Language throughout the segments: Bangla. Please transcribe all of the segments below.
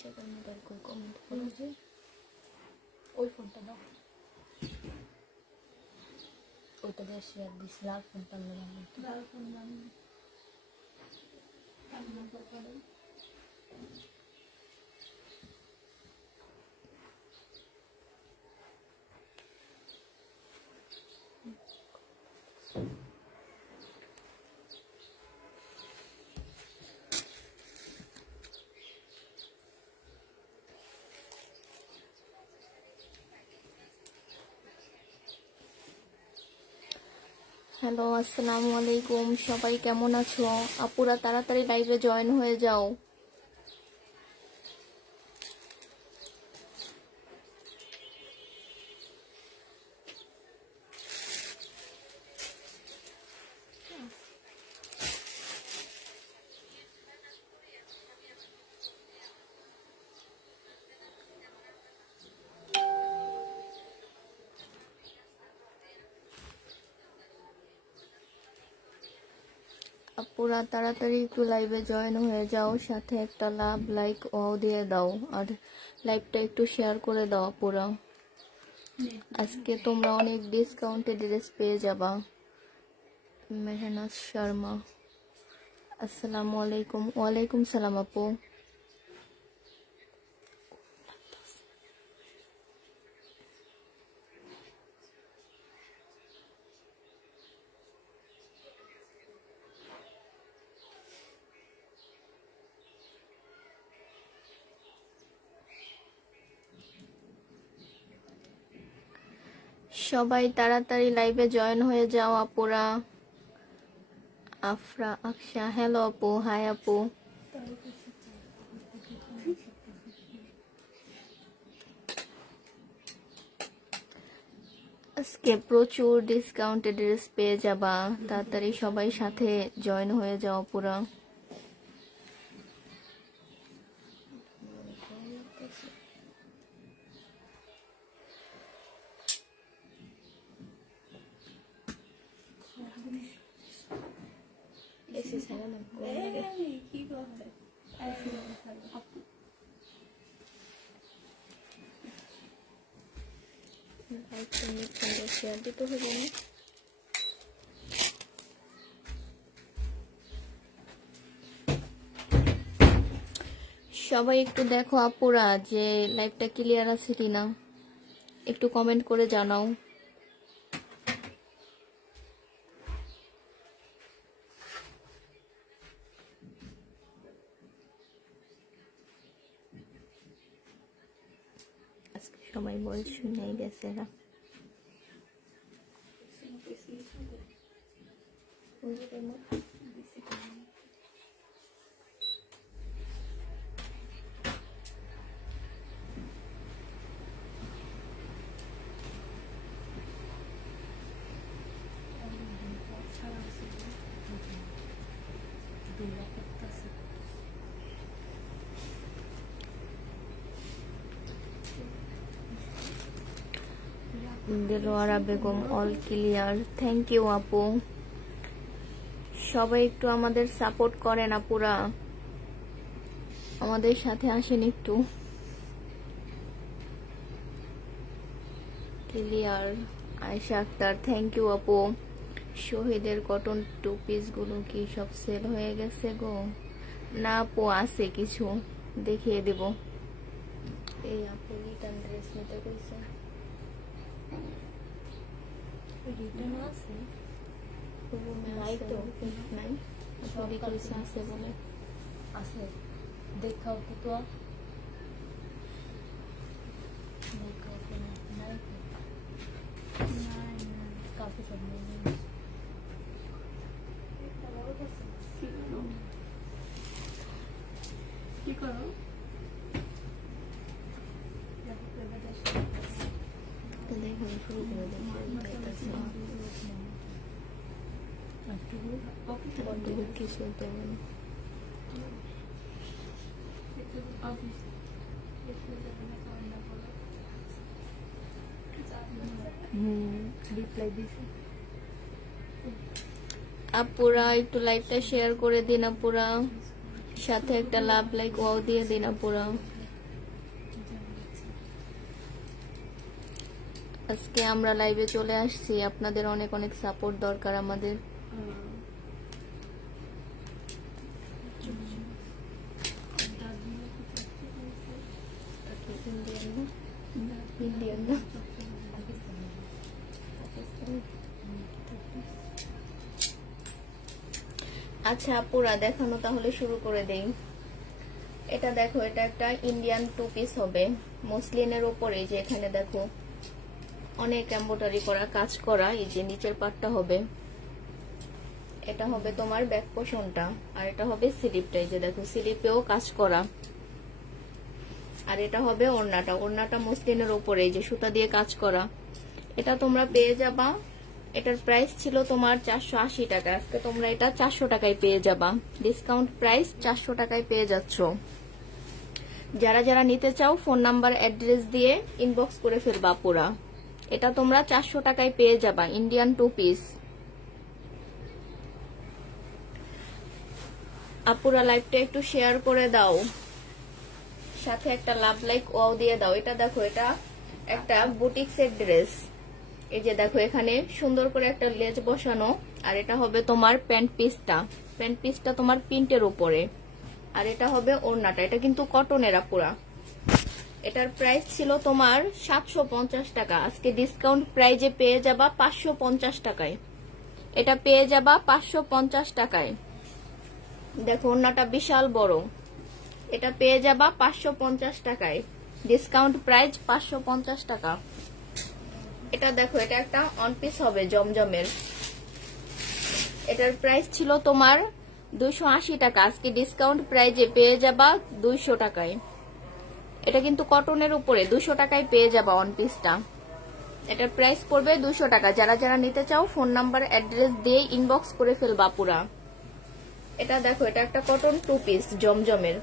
জায়গার মধ্যে আর কোন কমেন্ট করো যে ওই ফোনটা দাও, ওইটা দিয়ে শেয়ার দিস, লাল ফোনটা লাল ফোন হ্যালো আসসালামু আলাইকুম, সবাই কেমন আছো? আপুরা তাড়াতাড়ি লাইভে জয়েন হয়ে যাও। আপুরা তাড়াতাড়ি একটু লাইভে জয়েন হয়ে যাও, সাথে একটা লাভ লাইক ও দিয়ে দাও, আর লাইভটা একটু শেয়ার করে দাও আপুরা। আজকে তোমরা অনেক ডিসকাউন্টে ড্রেস পেয়ে যাবা। মেহনাজ শর্মা, আসসালামু আলাইকুম। ওয়ালাইকুম সালাম আপু। সবাই তাড়াতাড়ি লাইভে জয়েন হয়ে যাও আপুরা। আফরা আকশা, হ্যালো আপু। হাই আপু। আজকে প্রচুর ডিসকাউন্টে ড্রেস পেয়ে যাবা, তাড়াতাড়ি সবাই সাথে জয়েন হয়ে যাও আপুরা। শেয়ার দিতে হবে না? সবাই একটু দেখো আপুরা যে লাইভটা ক্লিয়ার আছে কিনা, একটু কমেন্ট করে জানাও। আজকে সবাই বল শুনেই গেছে না। Dilwara Begum, all clear. Thank you আপু। সবাই একটু আমাদের সাপোর্ট করেন আপুরা, আমাদের সাথে আসেন একটু। Clear. Ayesha Akter, thank you আপু। শহীদের কটন টু পিস গুলো কি সব সেল হয়ে গেছে গো? না আপু, আছে কিছু, দেখিয়ে দেব। এই আপু রিটার্ন ড্রেস নিতে কইছে, রিটার্ন আছে নাই তো? নাই, সবই কইছে আছে বলে। আছে, দেখাও তো। তো দেখাও তো, নাই তো, নাই কাউকে সব নেই। কি করো? দেখুন শুরু করে দেখি কিছু তেমন। রিপ্লাই দিছে। আপুরা একটু লাইভটা শেয়ার করে দিন আপুরা, সাথে একটা লাভ লাইক ওয়াও দিয়ে দিন আপুরা। আজকে আমরা লাইভে চলে আসছি, আপনাদের অনেক অনেক সাপোর্ট দরকার আমাদের। ইন্ডিয়ান না, আচ্ছা আপুরা দেখানো তাহলে শুরু করে দেই। এটা দেখো, এটা একটা ইন্ডিয়ান টু পিস হবে মসলিনের উপরে, যে এখানে দেখো অনেক এমব্রয়ডারি করা কাজ করা, এই যে নিচের পাটটা হবে, এটা হবে তোমার ব্যাক পোর্শনটা, আর এটা হবে স্লিপটা, এই যে দেখো স্লিপেও কাজ করা, আর এটা হবে ওড়নাটা, ওড়নাটা মসলিনের উপরে এই যে সুতা দিয়ে কাজ করা। এটা তোমরা পেয়ে যাবা, এটার প্রাইস ছিল তোমার 480 টাকা, আজকে তোমরা এটা 400 টাকায় পেয়ে যাবা, ডিসকাউন্ট প্রাইস 400 টাকায় পেয়ে যাচ্ছ। যারা যারা নিতে চাও ফোন নাম্বার অ্যাড্রেস দিয়ে ইনবক্স করে ফেলবা পুরা। এটা তোমরা 400 টাকায় পেয়ে যাবা, ইন্ডিয়ান টু পিস। আপুরা লাইভটা একটু শেয়ার করে দাও, সাথে একটা লাভ লাইক ওয়াও দিয়ে দাও। এটা দেখো, এটা একটা বুটিক্সের ড্রেস, এই যে দেখো এখানে সুন্দর করে একটা লেজ বসানো, আর এটা হবে তোমার প্যান্ট পিসটা, প্যান্ট পিসটা তোমার প্রিন্টের উপরে, আর এটা হবে ওড়নাটা। এটা কিন্তু কটনের আপুরা, এটার প্রাইস ছিল তোমার 750 টাকা, আজকে ডিসকাউন্ট প্রাইজে পেয়ে যাবা 550 টাকায়। এটা পেয়ে যাবা 550 টাকায়। দেখো ওড়নাটা বিশাল বড়, এটা পেয়ে যাবা 550 টাকায়, ডিসকাউন্ট প্রাইস 550 টাকা। এটা দেখো, এটা একটা অন পিস হবে জমজমের, এটার প্রাইস ছিল তোমার 280 টাকা, আজকে ডিসকাউন্ট প্রাইজে পেয়ে যাবা 200 টাকায়। এটা কিন্তু কটনের উপরে 200 টাকায় পেয়ে যাবা অন পিসটা, এটার প্রাইস পড়বে 200 টাকা। যারা যারা নিতে চাও ফোন নাম্বার অ্যাড্রেস দিয়ে ইনবক্স করে ফেলবা পুরা। এটা দেখো, এটা একটা কটন টু পিস জমজমের,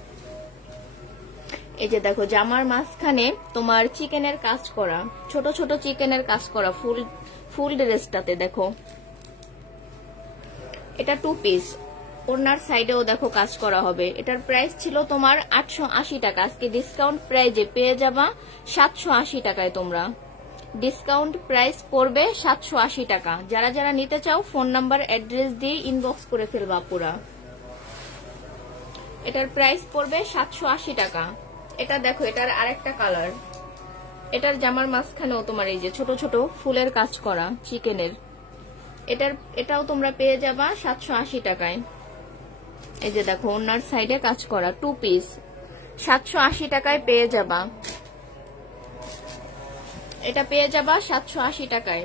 এই যে দেখো জামার মাঝখানে তোমার চিকেনের কাজ করা, ছোট ছোট চিকেনের কাজ করা ফুল ড্রেসটাতে দেখো, এটা টু পিস, ওড়নার সাইডেও দেখো কাজ করা হবে। এটার প্রাইস ছিল তোমার 880 টাকা, আজকে ডিসকাউন্ট প্রাইজে পেয়ে যাবা 780 টাকায় তোমরা, ডিসকাউন্ট প্রাইস পড়বে 780 টাকা। যারা যারা নিতে চাও ফোন নাম্বার অ্যাড্রেস দিয়ে ইনবক্স করে ফেলবা পুরা। এটার প্রাইস পড়বে 780 টাকা। এটা দেখো, এটার আরেকটা কালার, এটার জামার মাঝখানেও তোমার এই যে ছোট ছোট ফুলের কাজ করা চিকেনের, এটাও তোমরা পেয়ে যাবা 780 টাকায়। এই যে দেখো ওনার সাইডে কাজ করা টু পিস, 780 টাকায় পেয়ে যাবা, এটা পেয়ে যাবা 780 টাকায়।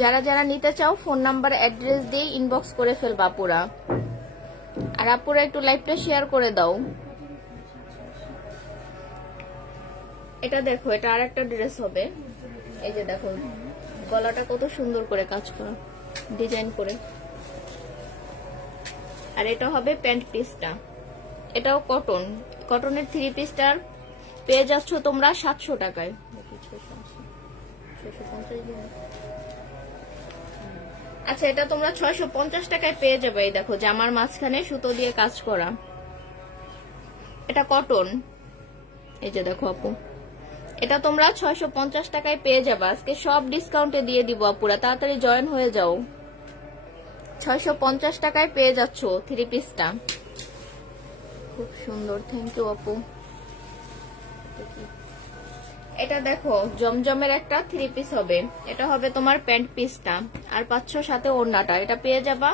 যারা যারা নিতে চাও ফোন নাম্বার অ্যাড্রেস দিয়ে ইনবক্স করে ফেলবা পুরা। আর আপুরা একটু লাইভটা শেয়ার করে দাও। এটা দেখো, এটা আর একটা ড্রেস হবে, এই যে দেখো গলাটা কত সুন্দর করে কাজ করা ডিজাইন করে, আর এটা হবে প্যান্ট পিসটা, এটাও কটন, কটনের থ্রি পিসটার পেয়ে যাচ্ছ তোমরা 700 টাকায়। আচ্ছা, এটা তোমরা 650 টাকায় পেয়ে যাবে। এই দেখো জামার মাঝখানে সুতো দিয়ে কাজ করা, এটা কটন, এই যে দেখো আপু, এটা তোমরা 650 টাকায় পেয়ে যাবা, আজকে সব ডিসকাউন্টে দিয়ে দিব আপুরা, তাড়াতাড়ি জয়েন হয়ে যাও। 650 টাকায় পেয়ে যাচ্ছ থ্রি পিসটা, খুব সুন্দর, থ্যাংক ইউ আপু। এটা দেখো জমজমের একটা থ্রি পিস হবে, এটা হবে তোমার প্যান্ট পিসটা, আর পাচ্ছ সাথে ওড়নাটা, এটা পেয়ে যাবা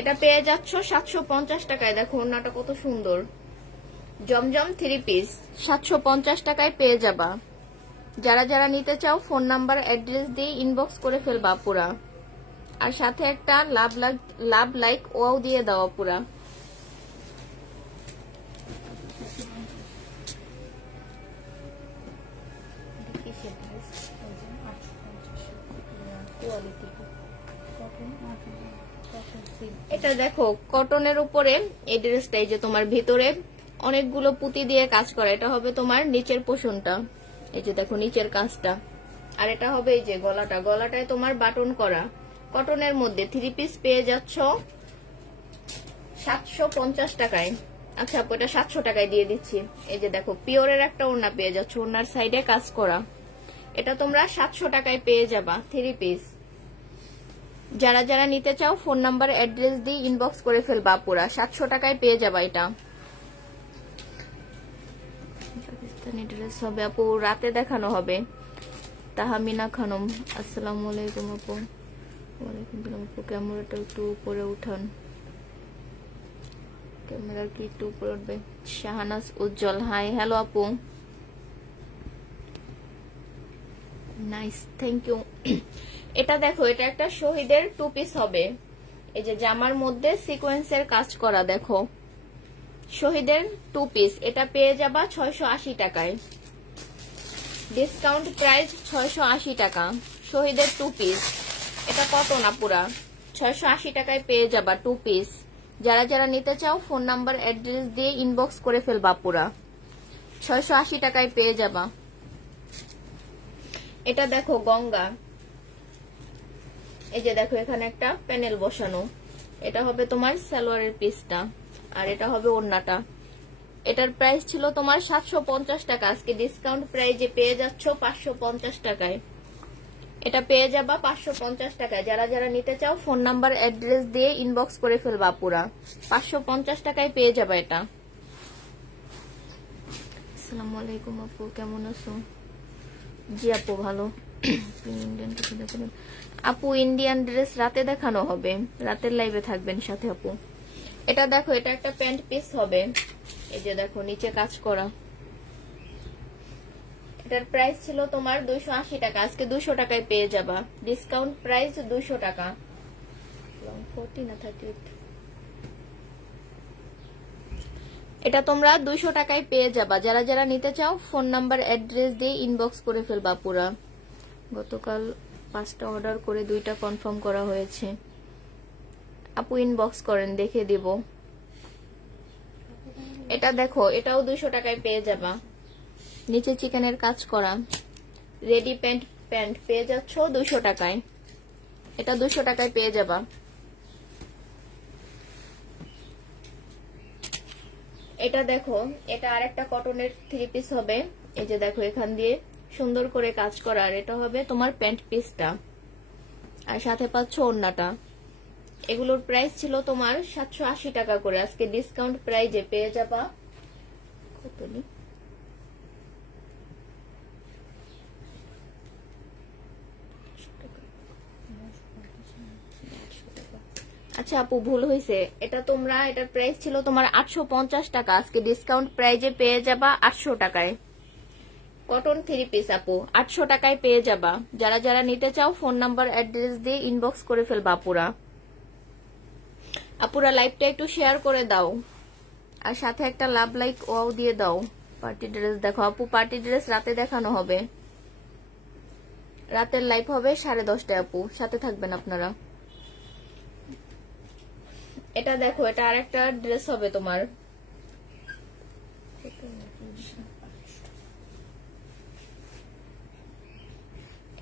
এটা পেয়ে যাচ্ছ 750 টাকায়। দেখো ওড়নাটা কত সুন্দর, জমজম থ্রি পিস 750 টাকায় পেয়ে যাবা। যারা যারা নিতে চাও ফোন নাম্বার অ্যাড্রেস দিয়ে ইনবক্স করে ফেলবা পুরা, আর সাথে একটা লাভ লাইক ওয়াও দিয়ে দাও পুরা। এটা দেখো কটনের উপরে এই ড্রেসটা, এই যে তোমার ভিতরে অনেকগুলো পুঁতি দিয়ে কাজ করা, এটা হবে তোমার নিচের পোষণটা, এই যে দেখো নিচের কাজটা, আর এটা হবে এই যে গলাটা, গলাটায় তোমার বাটন করা কটনের মধ্যে 3 পিস পেয়ে যাচ্ছ 750 টাকায়। আচ্ছা আপু এটা 700 টাকায় দিয়ে দিচ্ছি। এই যে দেখো পিওরের একটা ওড়না পেয়ে যাচ্ছ, ওড়নার সাইডে কাজ করা, এটা তোমরা 700 টাকায় পেয়ে যাবা 3 পিস। যারা যারা নিতে চাও ফোন নাম্বার অ্যাড্রেস দিয়ে ইনবক্স করে ফেলবা পুরা, 700 টাকায় পেয়ে যাবা এটা। পাকিস্তানি ড্রেস হবে আপু, রাতে দেখানো হবে। তাহমিনা খানম, আসসালামু আলাইকুম আপু। ওয়ালাইকুম আসসালাম আপু, ক্যামেরাটা একটু উপরে উঠান, ক্যামেরা কি একটু উপরে উঠবে। শাহানাজ উজ্জ্বল, হাই হ্যালো আপু, নাইস, থ্যাংক ইউ। এটা দেখো এটা একটা শহীদের 2 পিস হবে, এই যে জামার মধ্যে সিকোয়েন্সের কাজ করা, দেখো শহীদের 2 পিস, এটা পেয়ে যাবা 680 টাকায়, ডিসকাউন্ট প্রাইস 680 টাকা, শহীদের 2 পিস। এটা কত না পুরা 680 টাকায় পেয়ে যাবা 2 পিস। যারা যারা নিতে চাও ফোন নাম্বার অ্যাড্রেস দিয়ে ইনবক্স করে ফেলবা পুরা, 680 টাকায় পেয়ে যাবা। এটা দেখো গঙ্গা, এই যে দেখো এখানে একটা প্যানেল বসানো, এটা হবে তোমার সালোয়ারের পিসটা, আর এটা হবে ওড়নাটা। এটার প্রাইস ছিল তোমার 750 টাকা, আজকে ডিসকাউন্ট প্রাইজে পেয়ে যাচ্ছ 550 টাকায়। এটা পেয়ে যাবা 550 টাকায়। যারা যারা নিতে চাও ফোন নাম্বার অ্যাড্রেস দিয়ে ইনবক্স করে ফেলবা পুরা, 550 টাকায় পেয়ে যাবা এটা। আসসালামু আলাইকুম আপু, কেমন আছো? জি আপু ভালো। আপু ইন্ডিয়ান ড্রেস রাতে দেখানো হবে, রাতের লাইভে থাকবেন সাথে আপু। এটা দেখো এটা একটা প্যান্ট পিস হবে, এই যে দেখো নিচে কাজ করা, এটার প্রাইস ছিল তোমার 280 টাকা, আজকে 200 টাকায় পেয়ে যাবা, ডিসকাউন্ট প্রাইস 200 টাকা। 40 না 38, এটা তোমরা 200 টাকায় পেয়ে যাবা। যারা যারা নিতে চাও ফোন নাম্বার অ্যাড্রেস দিয়ে ইনবক্স করে ফেলবা পুরা। গতকাল 5টা অর্ডার করে 2টা কনফার্ম করা হয়েছে, আপু ইনবক্স করেন দেখে দিব। এটা দেখো এটাও 200 টাকায় পেয়ে যাবা, নিচে চিকেনের কাজ করা রেডি প্যান্ট পেয়ে যাচ্ছ 200 টাকায়, এটা 200 টাকায় পেয়ে যাবা। এটা দেখো এটা আরেকটা কটনের 3 পিস হবে, এই যে দেখো এখান দিয়ে সুন্দর করে কাজ করা, আর এটা হবে তোমার প্যান্ট পিসটা, আর সাথে পাচ্ছ ওড়নাটা। এগুলোর প্রাইস ছিল তোমার 780 টাকা করে, আজকে ডিসকাউন্ট প্রাইজে পেয়ে যাবা কত নি, আচ্ছা আপু ভুল হয়েছে, এটা তোমরা এটার প্রাইস ছিল তোমার 850 টাকা, আজকে ডিসকাউন্ট প্রাইজে পেয়ে যাবা 800 টাকায়। কটন 3 পিস আপু 800 টাকায় পেয়ে যাবা। যারা যারা নিতে চাও ফোন নাম্বার অ্যাড্রেস দিয়ে ইনবক্স করে ফেলবা আপুরা। আপুরা লাইভটা একটু শেয়ার করে দাও, আর সাথে একটা লাভ লাইক ওয়াও দিয়ে দাও। পার্টি ড্রেস দেখো আপু, পার্টি ড্রেস রাতে দেখানো হবে, রাতের লাইভ হবে 10:30টায় আপু, সাথে থাকবেন আপনারা। এটা দেখো এটা আরেকটা ড্রেস হবে তোমার,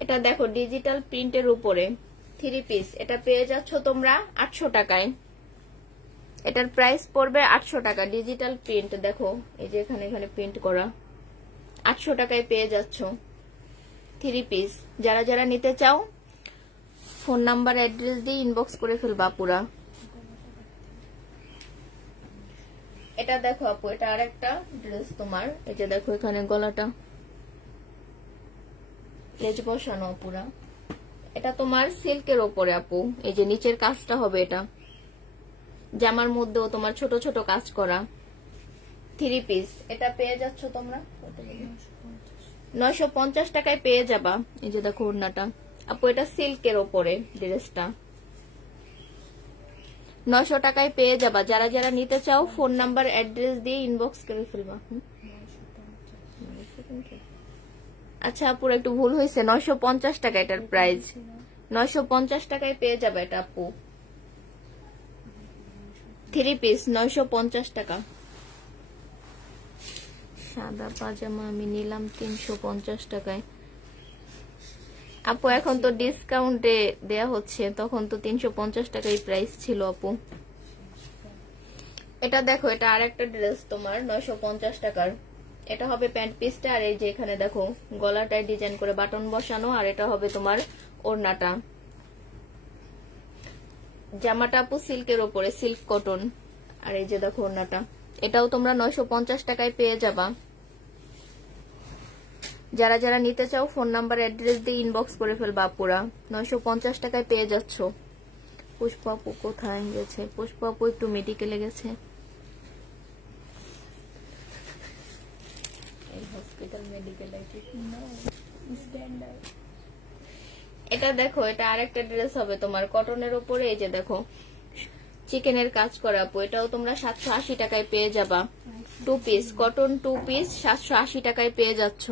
এটা দেখো ডিজিটাল প্রিন্টের উপরে 3 পিস, এটা পেয়ে যাচ্ছ তোমরা 800 টাকায়, এটার প্রাইস পড়বে 800 টাকা। ডিজিটাল প্রিন্ট দেখো এই যে এখানে এখানে প্রিন্ট করা, 800 টাকায় পেয়ে যাচ্ছ 3 পিস। যারা যারা নিতে চাও ফোন নাম্বার অ্যাড্রেস দিয়ে ইনবক্স করে ফেলবা পুরা। এটা দেখো আপু এটা আরেকটা ড্রেস তোমার, এই যে দেখো এখানে গলাটা লেজ বসানো পুরা, এটা তোমার সিল্কের ওপরে আপু, এই যে নিচের কাজটা হবে, এটা জামার মধ্যেও তোমার ছোট ছোট কাজ করা 3 পিস, এটা পেয়ে যাচ্ছ তোমরা 950 টাকায় পেয়ে যাবা। এই যে দেখো ওড়নাটা আপু, এটা সিল্কের ওপরে ড্রেসটা 900 টাকায় পেয়ে যাবা। যারা যারা নিতে চাও ফোন নাম্বার অ্যাড্রেস দিয়ে ইনবক্স করে ফেলবা। আচ্ছা আপু একটু ভুল হয়েছে, 950 টাকা এটার প্রাইস, 950 টাকায় পেয়ে যাবে এটা আপু, 3 পিস 950 টাকা। সাদা পাজামা আমি নিলাম 350 টাকায়, আপু এখন তো ডিসকাউন্টে দেয়া হচ্ছে, তখন তো 350 টাকাই প্রাইস ছিল আপু। এটা দেখো, এটা আরেকটা ড্রেস তোমার 950 টাকার। এটা হবে প্যান্ট পিসটা, আর এই যে এখানে দেখো গলাটায় ডিজাইন করে বাটন বসানো, আর এটা হবে তোমার ওড়নাটা। জামাটা আপু সিল্কের উপরে, সিল্ক কটন, আর এই যে দেখো ওড়নাটা। এটাও তোমরা 950 টাকায় পেয়ে যাবা। যারা যারা নিতে চাও ফোন নাম্বার অ্যাড্রেস দিয়ে ইনবক্স করে ফেলবা আপুরা, 950 টাকায় পেয়ে যাচ্ছ। পুষ্পা আপু কোথায় গেছে? পুষ্পা আপু একটু মেডিকেলে গেছে। এটা দেখো, এটা আরেকটা ড্রেস হবে তোমার কটনের উপরে, এই যে দেখো চিকেনের কাজ করা আপু। এটাও তোমরা 780 টাকায় পেয়ে যাবা। 2 পিস কটন, 2 পিস 780 টাকায় পেয়ে যাচ্ছ।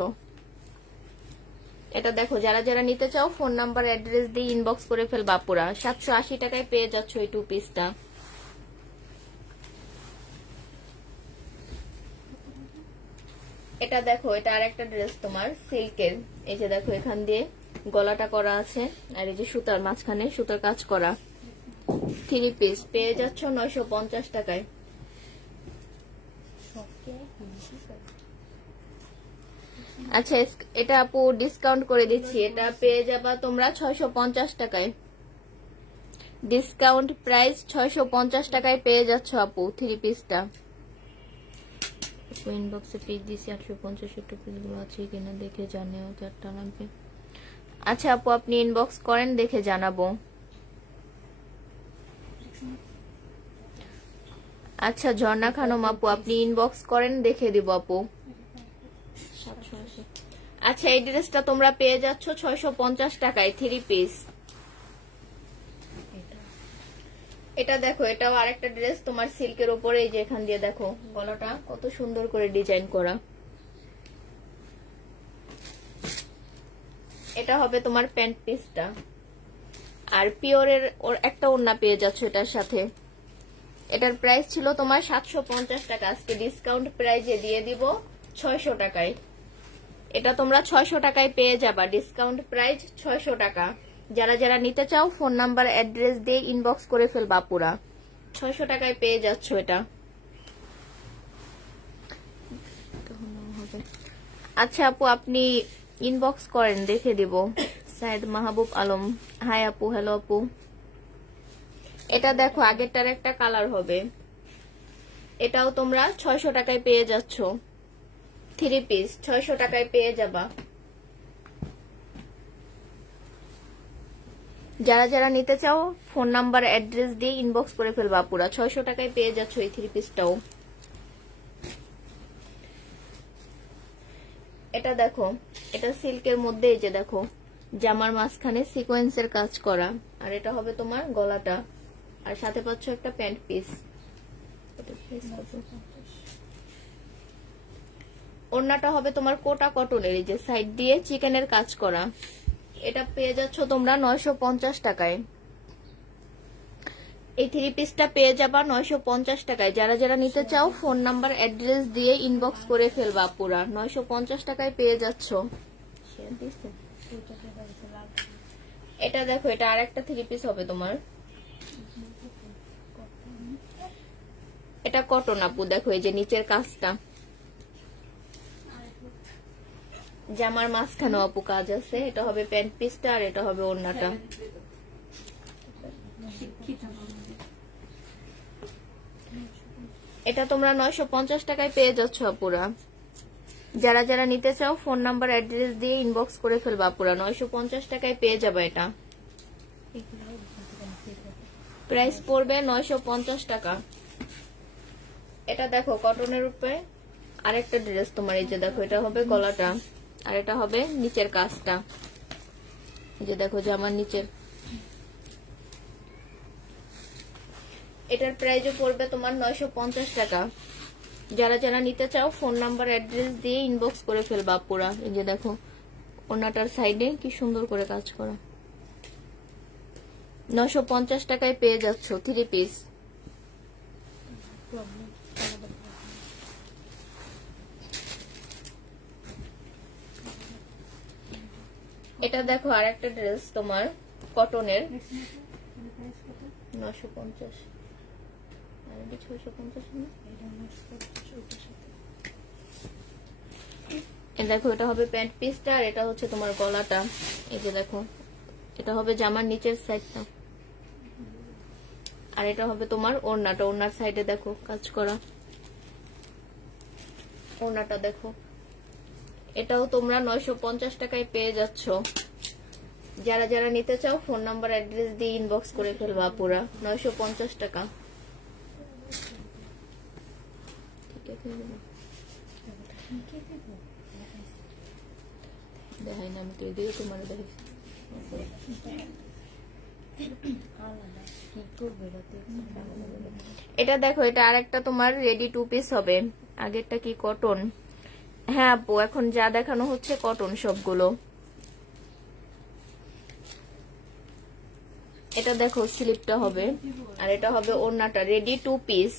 এটা দেখো, যারা যারা নিতে চাও ফোন নাম্বার অ্যাড্রেস দিয়ে ইনবক্স করে ফেলবা আপুরা, 780 টাকায় পেয়ে যাচ্ছ এই 2 পিসটা। এটা দেখো, এটা আরেকটা ড্রেস তোমার সিল্কের। এই যে দেখো এখান দিয়ে গলাটা করা আছে, আর এই যে সুতার মাঝখানে সুতার কাজ করা। 3 পিস পেয়ে যাচ্ছ 950 টাকায়। আচ্ছা, এটা আপু ডিসকাউন্ট করে দিচ্ছি, এটা পেয়ে যাবা তোমরা 650 টাকায়। ডিসকাউন্ট প্রাইস 650 টাকায় পেয়ে যাচ্ছ আপু 3 পিসটা। ইনবক্সে পেজ দিছি 850 পিসগুলো আছে কিনা দেখে জানিও, 4টা লাগবে। আচ্ছা আপু, আপনি ইনবক্স করেন, দেখে জানাবো। আচ্ছা ঝর্ণা খানম আপু, আপনি ইনবক্স করেন, দেখে দিব আপু। আচ্ছা, এই ড্রেসটা তোমরা পেয়ে যাচ্ছ 650 টাকায় 3 পিস। এটা দেখো, এটাও আরেকটা ড্রেস তোমার সিল্কের উপরে। এই যে এখান দিয়ে দেখো গলাটা কত সুন্দর করে ডিজাইন করা। এটা হবে তোমার প্যান্ট পিসটা, আর পিওরের ওর একটা ওড়না পেয়ে যাচ্ছ এটার সাথে। এটার প্রাইস ছিল তোমার 750 টাকা, আজকে ডিসকাউন্ট প্রাইজে দিয়ে দিব 600 টাকায়। এটা তোমরা 600 টাকায় পেয়ে যাবা, ডিসকাউন্ট প্রাইস 600 টাকা। যারা যারা নিতে চাও ফোন নাম্বার অ্যাড্রেস দিয়ে ইনবক্স করে ফেলবা পুরা, 600 টাকায় পেয়ে যাচ্ছ এটা। আচ্ছা আপু, আপনি ইনবক্স করেন, দেখে দিব। সাইদ মাহবুব আলম, হাই আপু, হ্যালো আপু। এটা দেখো, আগেরটার একটা কালার হবে। এটাও তোমরা 600 টাকায় পেয়ে যাচ্ছ। 3 পিস 600 টাকায় পেয়ে যাবা। যারা যারা নিতে চাও ফোন নাম্বার অ্যাড্রেস দিয়ে ইনবক্স করে ফেলবা পুরা, 600 টাকায় পেয়ে যাচ্ছ এই 3 পিসটাও। এটা দেখো, এটা সিল্কের মধ্যে, এই যে দেখো জামার মাঝখানে সিকোয়েন্সের কাজ করা, আর এটা হবে তোমার গলাটা, আর সাথে পাচ্ছ একটা প্যান্ট পিস। ওড়নাটা হবে তোমার কোটা কটনের, এই যে সাইড দিয়ে চিকেনের কাজ করা। এটা পেয়ে যাচ্ছ তোমরা 950 টাকায়। এই 3 পিসটা পেয়ে যাবা 950 টাকায়। যারা যারা নিতে চাও ফোন নাম্বার অ্যাড্রেস দিয়ে ইনবক্স করে ফেলবা পুরা, 950 টাকায় পেয়ে যাচ্ছ। এটা দেখো, এটা আরেকটা 3 পিস হবে তোমার। এটা কটন আপু, দেখো এই যে নিচের কাজটা, জামার মাঝখানে আপু কাজ আছে। এটা হবে প্যান্ট পিসটা, আর এটা হবে ওড়নাটা। এটা তোমরা 950 টাকায় পেয়ে যাচ্ছ আপুরা। যারা যারা নিতে চাও ফোন নাম্বার অ্যাড্রেস দিয়ে ইনবক্স করে ফেলবা আপুরা, 950 টাকায় পেয়ে যাবে। এটা প্রাইস পড়বে 950 টাকা। এটা দেখো কটনের উপরে আরেকটা ড্রেস তোমার, এই যে দেখো এটা হবে গলাটা, আর এটা হবে নিচের কাজটা। এই যে দেখো জামার নিচের। এটার প্রাইসও পড়বে তোমার 950 টাকা। যারা যারা নিতে চাও ফোন নাম্বার অ্যাড্রেস দিয়ে ইনবক্স করে ফেলবা পুরা। এই যে দেখো ওনাটার সাইডে কি সুন্দর করে কাজ করা। 950 টাকায় পেয়ে যাচ্ছ 3 পিস। এটা দেখো আর একটা ড্রেস তোমার কটনের 950 আর এটা 650 না, এটা দেখো এটা হবে প্যান্ট পিসটা আর এটা হচ্ছে তোমার গলাটা। এই যে দেখো এটা হবে জামার নিচের সাইডটা আর এটা হবে তোমার ওড়নাটা। ওড়নার সাইডে দেখো কাজ করা, ওড়নাটা দেখো। এটাও তোমরা 950 টাকায় পেয়ে যাচ্ছ। যারা যারা নিতে চাও ফোন নাম্বার অ্যাড্রেস দিয়ে ইনবক্স করে ফেলবা পুরা 950 টাকা। দেখাই না আমি তো দিয়ে তোমার দেখাইছি। এটা দেখো এটা আরেকটা তোমার রেডি টু পিস হবে। আগেরটা কি কটন? হ্যাঁ আপু এখন যা দেখানো হচ্ছে কটন সবগুলো। এটা দেখো স্লিপটা হবে আর এটা হবে ওড়নাটা। রেডি টু পিস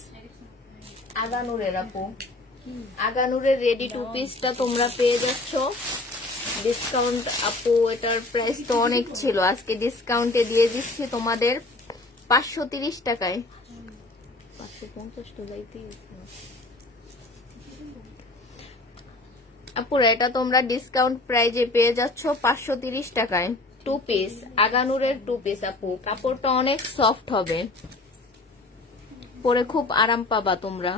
আগানুরের আপু, আগানুরের রেডি টু পিসটা তোমরা পেয়ে যাচ্ছ ডিসকাউন্ট। আপু এটার প্রাইস তো অনেক ছিল, আজকে ডিসকাউন্টে দিয়ে দিচ্ছি তোমাদের 530 টাকায়। 550 তো যাইতেই আপুরা, এটা তোমরা ডিসকাউন্ট প্রাইজে পেয়ে যাচ্ছ 530 টাকায়। টু পিস আগানুরের টু পিস আপু, কাপড়টা অনেক সফট হবে, পরে খুব আরাম পাবা তোমরা।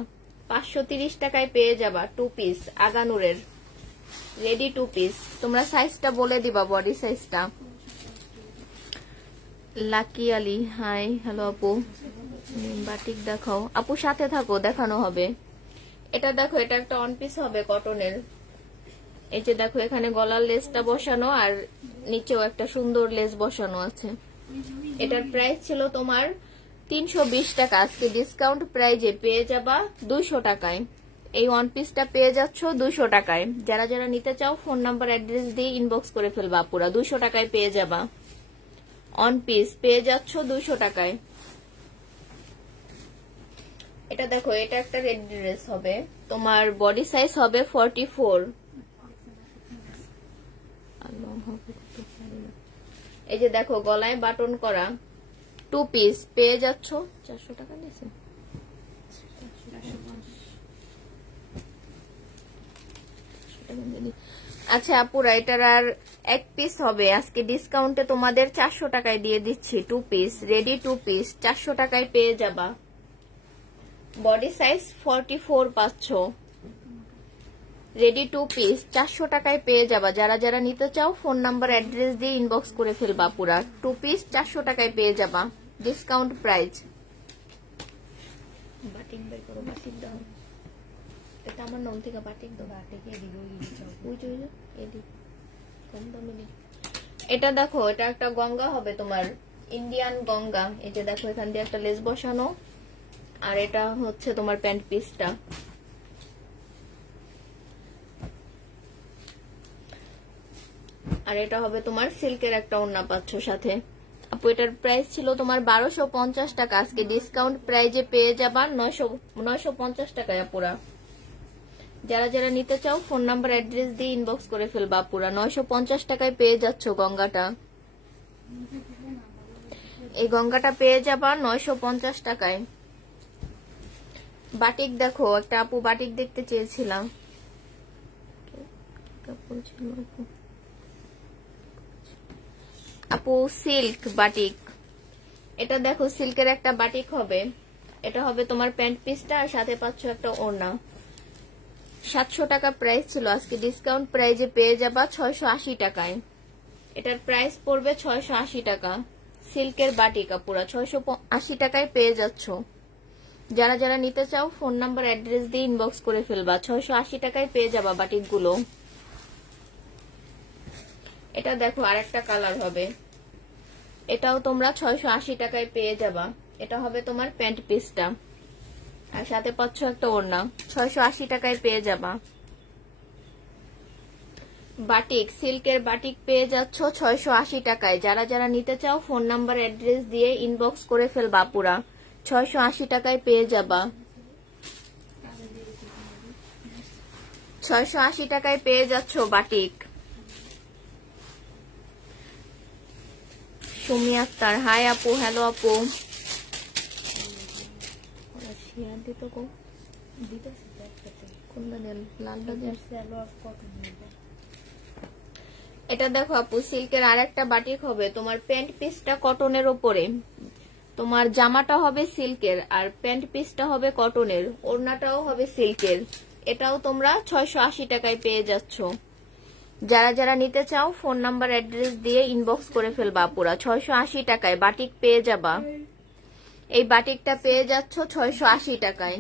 530 টাকায় পেয়ে যাবা টু পিস আগানুরের রেডি টু পিস। তোমরা সাইজটা বলে দিবা, বডি সাইজটা। লাকি আলী হাই, হ্যালো আপু। বাটিক দেখাও আপু, সাথে থাকো দেখানো হবে। এটা দেখো এটা একটা অন পিস হবে কটনের। এই যে দেখো এখানে গলার লেসটা বসানো আর নিচেও একটা সুন্দর লেস বসানো আছে। এটার প্রাইস ছিল তোমার 320 টাকা, আজকে ডিসকাউন্ট প্রাইজে পেয়ে যাবা 200 টাকায়। এই ওয়ান পিসটা পেয়ে যাচ্ছ 200 টাকায়। যারা যারা নিতে চাও ফোন নাম্বার অ্যাড্রেস দিয়ে ইনবক্স করে ফেলবা পুরা 200 টাকায় পেয়ে যাবা। ওয়ান পিস পেয়ে যাচ্ছ 200 টাকায়। এটা দেখো এটা একটা রেড ড্রেস হবে, তোমার বডি সাইজ হবে 44। এই যে দেখো গলায় বাটন করা টু পিস পেয়ে যাচ্ছ 400 টাকা দিয়েছে। আচ্ছা আপুরা, এটার আর এক পিস হবে, আজকে ডিসকাউন্টে তোমাদের 400 টাকায় দিয়ে দিচ্ছি। Two piece ready two piece 400 টাকায় পেয়ে যাবা। বডি সাইজ 44 পাচ্ছ। রেডি টু পিস 400 টাকায় পেয়ে যাবা। যারা যারা নিতে চাও ফোন নাম্বার অ্যাড্রেস দিয়ে ইনবক্স করে ফেলবা পুরা। টু পিস 400 টাকায় পেয়ে যাবা, ডিসকাউন্ট প্রাইস। বাটিক বের করো, বাটিক দাও। এটা আমার নাম থেকে বাটিক দাও। বাটিকে দিব এডি কম দামে নি। এটা দেখো এটা একটা গঙ্গা হবে তোমার, ইন্ডিয়ান গঙ্গা। এই যে দেখো এখান দিয়ে একটা লেস বসানো আর এটা হচ্ছে তোমার প্যান্ট পিসটা। আর এটা হবে তোমার সিল্কের একটা ওড়না পাচ্ছ সাথে। আপু এটার প্রাইস ছিল তোমার 1250 টাকা, আজকে ডিসকাউন্ট প্রাইজে পেয়ে যাবা 950 টাকায় আপুরা। যারা যারা নিতে চাও ফোন নাম্বার অ্যাড্রেস দিয়ে ইনবক্স করে ফেলবা আপুরা। 950 টাকায় পেয়ে যাচ্ছ গঙ্গাটা। এই গঙ্গাটা পেয়ে যাবা 950 টাকায়। বাটিক দেখো একটা আপু বাটিক দেখতে চেয়েছিলাম, আপু সিল্ক বাটিক। এটা দেখো সিল্কের একটা বাটিক হবে, এটা হবে তোমার প্যান্ট পিসটা আর সাথে পাচ্ছ একটা ওড়না। 700 টাকা প্রাইস ছিল, আজকে ডিসকাউন্ট প্রাইজে পেয়ে যাবা 680 টাকায়। এটার প্রাইস পড়বে 680 টাকা। সিল্কের বাটিক আপুরা 680 টাকায় পেয়ে যাচ্ছ। যারা যারা নিতে চাও ফোন নাম্বার অ্যাড্রেস দিয়ে ইনবক্স করে ফেলবা। 680 টাকায় পেয়ে যাবা বাটিক গুলো। এটা দেখো আরেকটা কালার হবে, এটাও তোমরা 680 টাকায় পেয়ে যাবা। এটা হবে তোমার প্যান্ট পিসটা আর সাথে পাচ্ছ একটা ওড়না। 680 টাকায় পেয়ে যাবা। বাটিক সিল্কের বাটিক পেয়ে যাচ্ছ 680 টাকায়। যারা যারা নিতে চাও ফোন নাম্বার অ্যাড্রেস দিয়ে ইনবক্স করে ফেলবা পুরা। 680 টাকায় পেয়ে যাবা। 680 টাকায় পেয়ে যাচ্ছ বাটিক। সুমি আক্তার, হাই আপু, হ্যালো আপু। শেয়ার দিত কো কোনটা দেন, লালটা দেন। এটা দেখো আপু, সিল্কের আর একটা বাটিক হবে। তোমার প্যান্ট পিসটা কটনের উপরে, তোমার জামাটা হবে সিল্কের আর প্যান্ট পিসটা হবে কটনের, ওড়নাটাও হবে সিল্কের। এটাও তোমরা 680 টাকায় পেয়ে যাচ্ছ। যারা যারা নিতে চাও ফোন নাম্বার অ্যাড্রেস দিয়ে ইনবক্স করে ফেলবা আপুরা। 680 টাকায় বাটিক পেয়ে যাবা। এই বাটিকটা পেয়ে যাচ্ছ 680 টাকায়।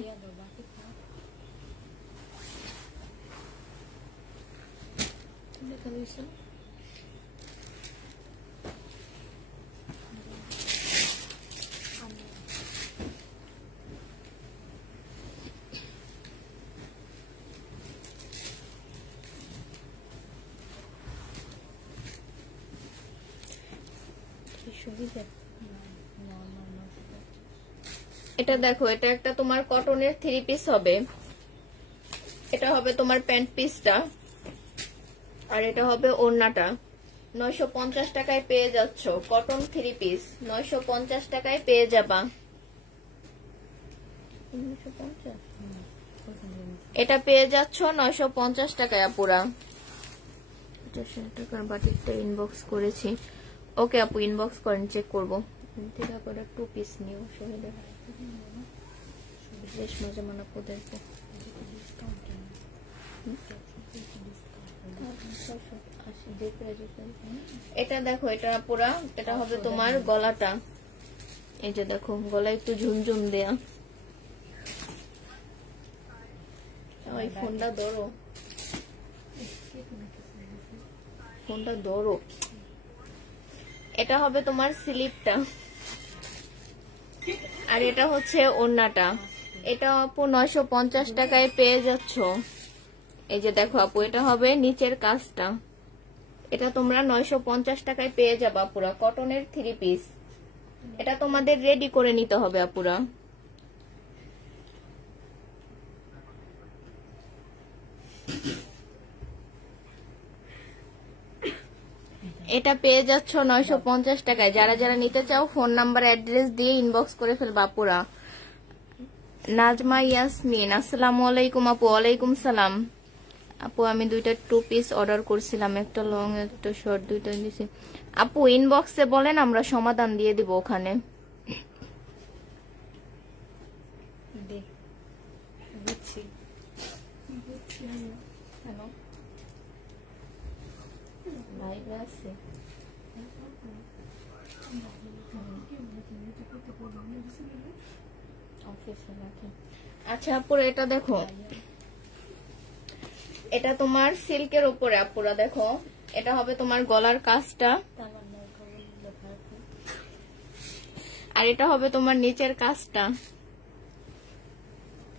এটা দেখো, এটা একটা তোমার কটনের 3 পিস হবে। এটা হবে তোমার প্যান্ট পিসটা আর এটা হবে ওড়নাটা। 950 টাকায় পেয়ে যাচ্ছ কটন 3 পিস। 950 টাকায় পেয়ে যাবা। এটা পেয়ে যাচ্ছ 950 টাকায় আপুরা। টাকার বাটিকটা ইনবক্স করেছি। ওকে আপু, ইনবক্স করেন, চেক করবো। 2 পিস নিও শহীদের বেশ মজা মানাবো, দেখবো। এটা দেখো, এটা পুরা, এটা হবে তোমার গলাটা। এই যে দেখো, গলা একটু ঝুমঝুম দেয়া। ওই ফোনটা ধরো, ফোনটা ধরো। এটা হবে তোমার স্লিপটা আর এটা হচ্ছে ওড়নাটা। এটা আপু 950 টাকায় পেয়ে যাচ্ছ। এই যে দেখো আপু, এটা হবে নিচের কাজটা। এটা তোমরা 950 টাকায় পেয়ে যাবা পুরা, কটনের 3 পিস। এটা তোমাদের রেডি করে নিতে হবে আপুরা। এটা পেয়ে যাচ্ছ 950 টাকায়। যারা যারা নিতে চাও ফোন নাম্বার অ্যাড্রেস দিয়ে ইনবক্স করে ফেলবা আপুরা। নাজমা ইয়াসমিন, আসসালামু আলাইকুম আপু। ওয়ালাইকুম সালাম আপু। আমি 2টা 2 পিস অর্ডার করছিলাম, একটা লং একটা শর্ট, 2টা দিয়েছি আপু। ইনবক্সে বলেন, আমরা সমাধান দিয়ে দিব ওখানে। আচ্ছা আপুরা, এটা দেখো, এটা তোমার সিল্কের উপরে আপুরা। দেখো, এটা হবে তোমার গলার কাজটা আর এটা হবে তোমার নিচের কাজটা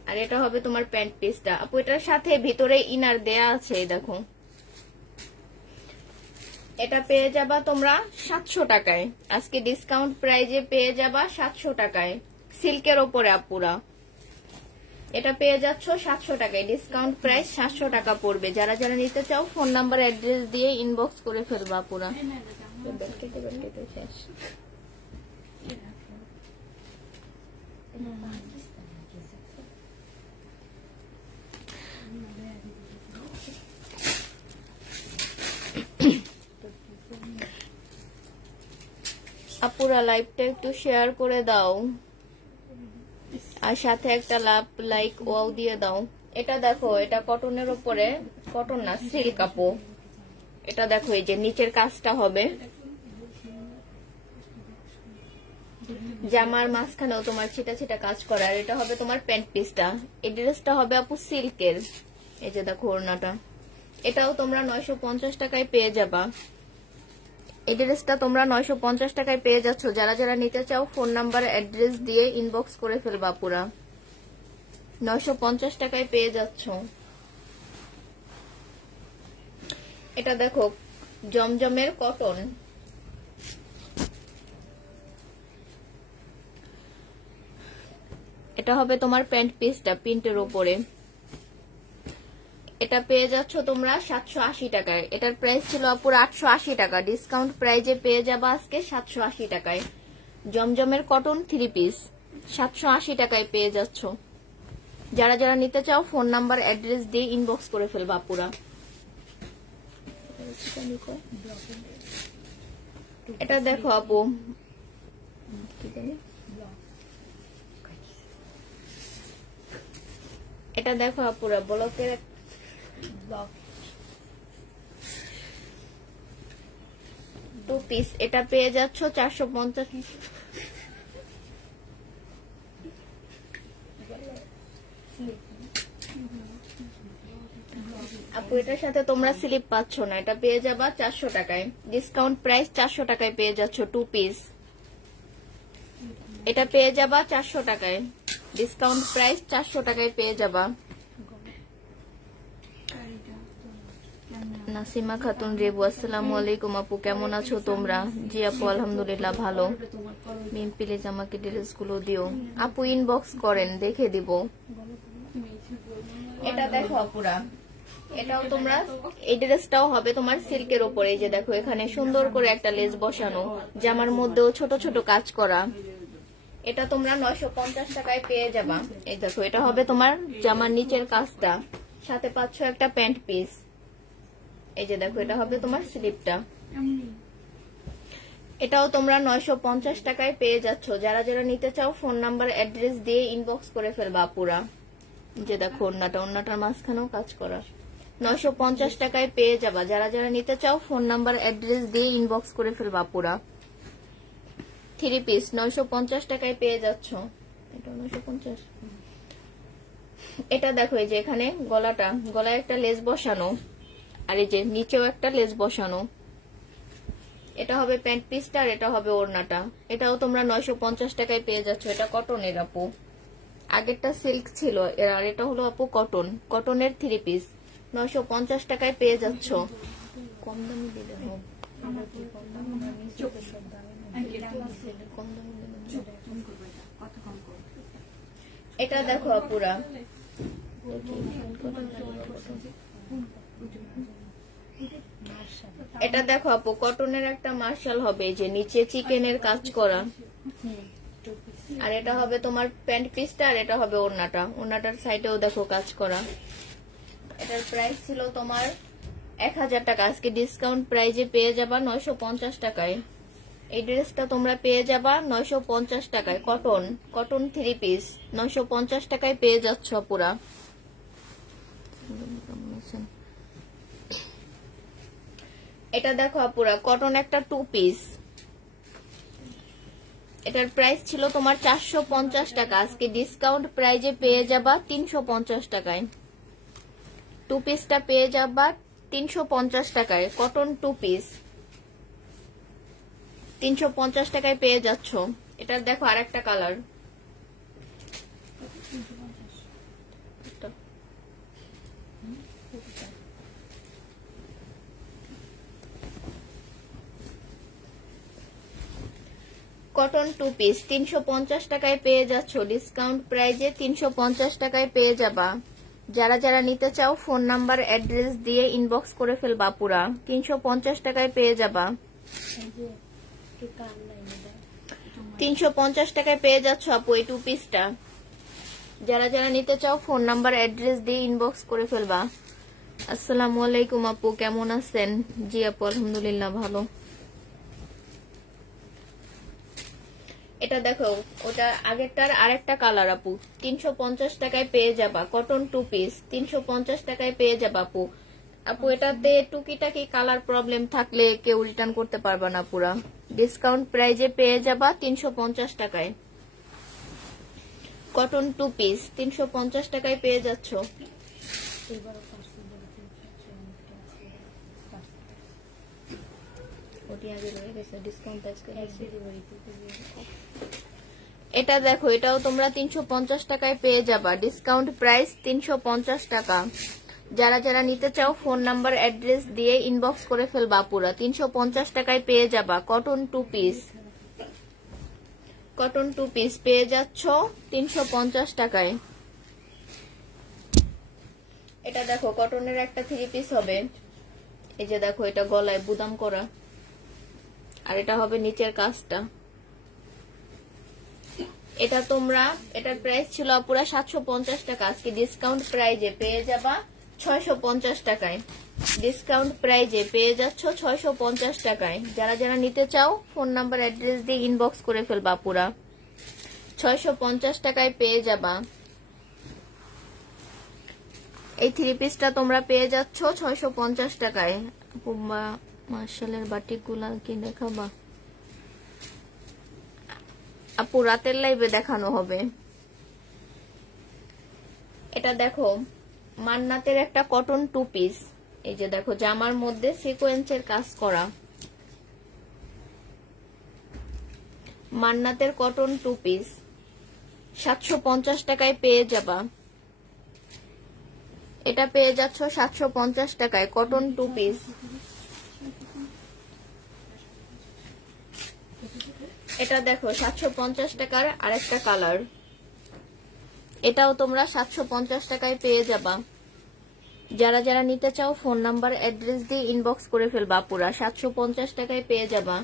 আর এটা হবে তোমার প্যান্ট পিসটা আপু। এটার সাথে ভিতরে ইনার দেয়া আছে, দেখো। এটা পেয়ে যাবা তোমরা 700 টাকায়। আজকে ডিসকাউন্ট প্রাইজে পেয়ে যাবা 700 টাকায়, সিল্কের ওপরে আপুরা। এটা পেয়ে যাচ্ছ 700 টাকায়, ডিসকাউন্ট প্রাইস 700 টাকা পড়বে। যারা যারা নিতে চাও ফোন নাম্বার অ্যাড্রেস দিয়ে ইনবক্স করে ফেলবা আপুরা। শেষ। আপুরা লাইভটা একটু শেয়ার করে দাও আর সাথে একটা লাইক ওয়াও দিয়ে দাও। এটা দেখো, এটা কটনের উপরে, কটন না সিল্ক আপু। এটা দেখো, এই যে নিচের কাজটা হবে জামার মাঝখানেও তোমার ছিটা ছিটা কাজ করা। আর এটা হবে তোমার প্যান্ট পিসটা। এই ড্রেসটা হবে আপু সিল্কের। এই যে দেখো ওড়নাটা। এটাও তোমরা 950 টাকায় পেয়ে যাবা। এই ড্রেসটা তোমরা 950 টাকায় পেয়ে যাচ্ছ। যারা যারা নিতে চাও ফোন নাম্বার অ্যাড্রেস দিয়ে ইনবক্স করে ফেলবা পুরা। 950 টাকায় পেয়ে যাচ্ছ। এটা দেখো, জমজমের কটন। এটা হবে তোমার প্যান্ট পিসটা প্রিন্টের উপরে। এটা পেয়ে যাচ্ছ তোমরা 780 টাকায়। এটার প্রাইস ছিল আপুর 880 টাকা, ডিসকাউন্ট প্রাইজে পেয়ে যাবা আজকে 780 টাকায়। জমজমের কটন 3 পিস 780 টাকায় পেয়ে যাচ্ছ। যারা যারা নিতে চাও ফোন নাম্বার অ্যাড্রেস দিয়ে ইনবক্স করে ফেলবা আপুরা। এটা দেখো আপু, এটা দেখো আপুরা ব্লকের 2 পিস। এটা পেয়ে যাচ্ছ 450। আপু এটার সাথে তোমরা স্লিপ পাচ্ছ না, এটা পেয়ে যাবা 400 টাকায়। ডিসকাউন্ট প্রাইস 400 টাকায় পেয়ে যাচ্ছ 2 পিস। এটা পেয়ে যাবা 400 টাকায়, ডিসকাউন্ট প্রাইস 400 টাকায় পেয়ে যাবা। নাসিমা খাতুন রেবু, আসসালামু আলাইকুম আপু, কেমন আছো তোমরা? জি আপু আলহামদুলিল্লাহ ভালো। মিম প্লিজ আমাকে ডিটেইলস গুলো দিও আপু, ইনবক্স করেন দেখে দিব। এটা দেখো আপুরা, এটাও তোমরা, এই ড্রেসটাও হবে তোমার সিল্কের উপরে। এই যে দেখো এখানে সুন্দর করে একটা লেস বসানো, জামার মধ্যেও ছোট ছোট কাজ করা। এটা তোমরা 950 টাকায় পেয়ে যাবা। এই দেখো এটা হবে তোমার জামার নিচের কাজটা, সাথে পাচ্ছ একটা প্যান্ট পিস। এই যে দেখো এটা হবে তোমার স্লিপটা। এটাও তোমরা 950 টাকায় পেয়ে যাচ্ছ। যারা যারা নিতে চাও ফোন নাম্বার অ্যাড্রেস দিয়ে ইনবক্স করে ফেলবা আপুরা। যে দেখো ওন্নাটার মাঝখানেও কাজ করা, 950 টাকায় পেয়ে যাবা। যারা যারা নিতে চাও ফোন নাম্বার অ্যাড্রেস দিয়ে ইনবক্স করে ফেলবা আপুরা। 3 পিস 950 টাকায় পেয়ে যাচ্ছ। এটা 950। এটা দেখো এই যে এখানে গলায় একটা লেস বসানো, আর এই যে নিচেও একটা লেস বসানো। এটা হবে প্যান্ট পিসটা, আর এটা হবে ওড়নাটা। এটাও তোমরা 950 টাকায় পেয়ে যাচ্ছ। এটা কটনের আপু, আগেরটা সিল্ক ছিল, আর এটা হলো আপু কটনের 3 পিস 950 টাকায় পেয়ে যাচ্ছ। কম দামি দিলে হোক, এটা দেখো আপুরা, এটা দেখো আপু কটনের একটা মার্শাল হবে, যে নিচে চিকেনের কাজ করা। আর এটা হবে তোমার প্যান্ট পিসটা, আর এটা হবে ওড়নাটার সাইডেও দেখো কাজ করা। এটার প্রাইস ছিল তোমার 1000 টাকা, আজকে ডিসকাউন্ট প্রাইজে পেয়ে যাবা 950 টাকায়। এই ড্রেসটা তোমরা পেয়ে যাবা 950 টাকায়। কটন 3 পিস 950 টাকায় পেয়ে যাচ্ছ পুরা। এটা দেখো আপুরা কটন একটা 2 পিস, এটার প্রাইস ছিল তোমার 450 টাকা, আজকে ডিসকাউন্ট প্রাইজে পেয়ে যাবা 350 টাকায়। 2 পিসটা পেয়ে যাবা 350 টাকায়। কটন 2 পিস 350 টাকায় পেয়ে যাচ্ছ। এটার দেখো আরেকটা কালার, কটন 2 পিস 350 টাকায় পেয়ে যাচ্ছ। ডিসকাউন্ট প্রাইজে 350 টাকায় পেয়ে যাবা। যারা যারা নিতে চাও ফোন নাম্বার অ্যাড্রেস দিয়ে ইনবক্স করে ফেলবা পুরা। 350 টাকায় পেয়ে যাবা। 350 টাকায় পেয়ে যাচ্ছ আপু এই 2 পিসটা। যারা যারা নিতে চাও ফোন নাম্বার অ্যাড্রেস দিয়ে ইনবক্স করে ফেলবা। আসসালামু আলাইকুম আপু, কেমন আছেন? জি আপু আলহামদুলিল্লাহ ভালো। এটা দেখো ওটা আগেরটার আরেকটা কালার আপু, 350 টাকায় পেয়ে যাবা। কটন 2 পিস 350 টাকায় পেয়ে যাবা আপু। আপু এটাতে টুকিটাকি কালার প্রবলেম থাকলে কেউ রিটার্ন করতে পারবা না পুরা। ডিসকাউন্ট প্রাইজে পেয়ে যাবা 350 টাকায়। কটন 2 পিস 350 টাকায় পেয়ে যাচ্ছ। এটা দেখো এটাও তোমরা 350 টাকায় পেয়ে যাবা। ডিসকাউন্ট প্রাইস 350 টাকা। যারা যারা নিতে চাও ফোন নাম্বার অ্যাড্রেস দিয়ে ইনবক্স করে ফেলবা পুরা। 350 টাকায় পেয়ে যাবা। কটন 2 পিস পেয়ে যাচ্ছ 350 টাকায়। এটা দেখো কটনের একটা 3 পিস হবে, এই যে দেখো এটা গলায় বুদাম করা, আর এটা হবে নিচের কাজটা। এটা তোমরা, এটার প্রাইস ছিল পুরো 750 টাকা, আজকে ডিসকাউন্ট প্রাইজে পেয়ে যাবা 650 টাকায়। ডিসকাউন্ট প্রাইজে পেয়ে যাচ্ছ 650 টাকায়। যারা যারা নিতে চাও ফোন নাম্বার অ্যাড্রেস দিয়ে ইনবক্স করে ফেলবা, পুরা 650 টাকায় পেয়ে যাবা। এই 3 পিসটা তোমরা পেয়ে যাচ্ছ 650 টাকায়। মার্শালের বাটিক গুলা কি দেখাবা আপু? রাতের লাইভে দেখানো হবে। এটা দেখো মান্নাতের একটা কটন 2 পিস, এই যে দেখো জামার মধ্যে সিকোয়েন্সের কাজ করা, মান্নাতের কটন 2 পিস 750 টাকায় পেয়ে যাবা। এটা পেয়ে যাচ্ছ 750 টাকায়, কটন 2 পিস। এটা দেখো 750 টাকার আরেকটা কালার, এটাও তোমরা 750 টাকায় পেয়ে যাবা। যারা যারা নিতে চাও ফোন নাম্বার অ্যাড্রেস দিয়ে ইনবক্স করে ফেলবা, পুরা 750 টাকায় পেয়ে যাবা।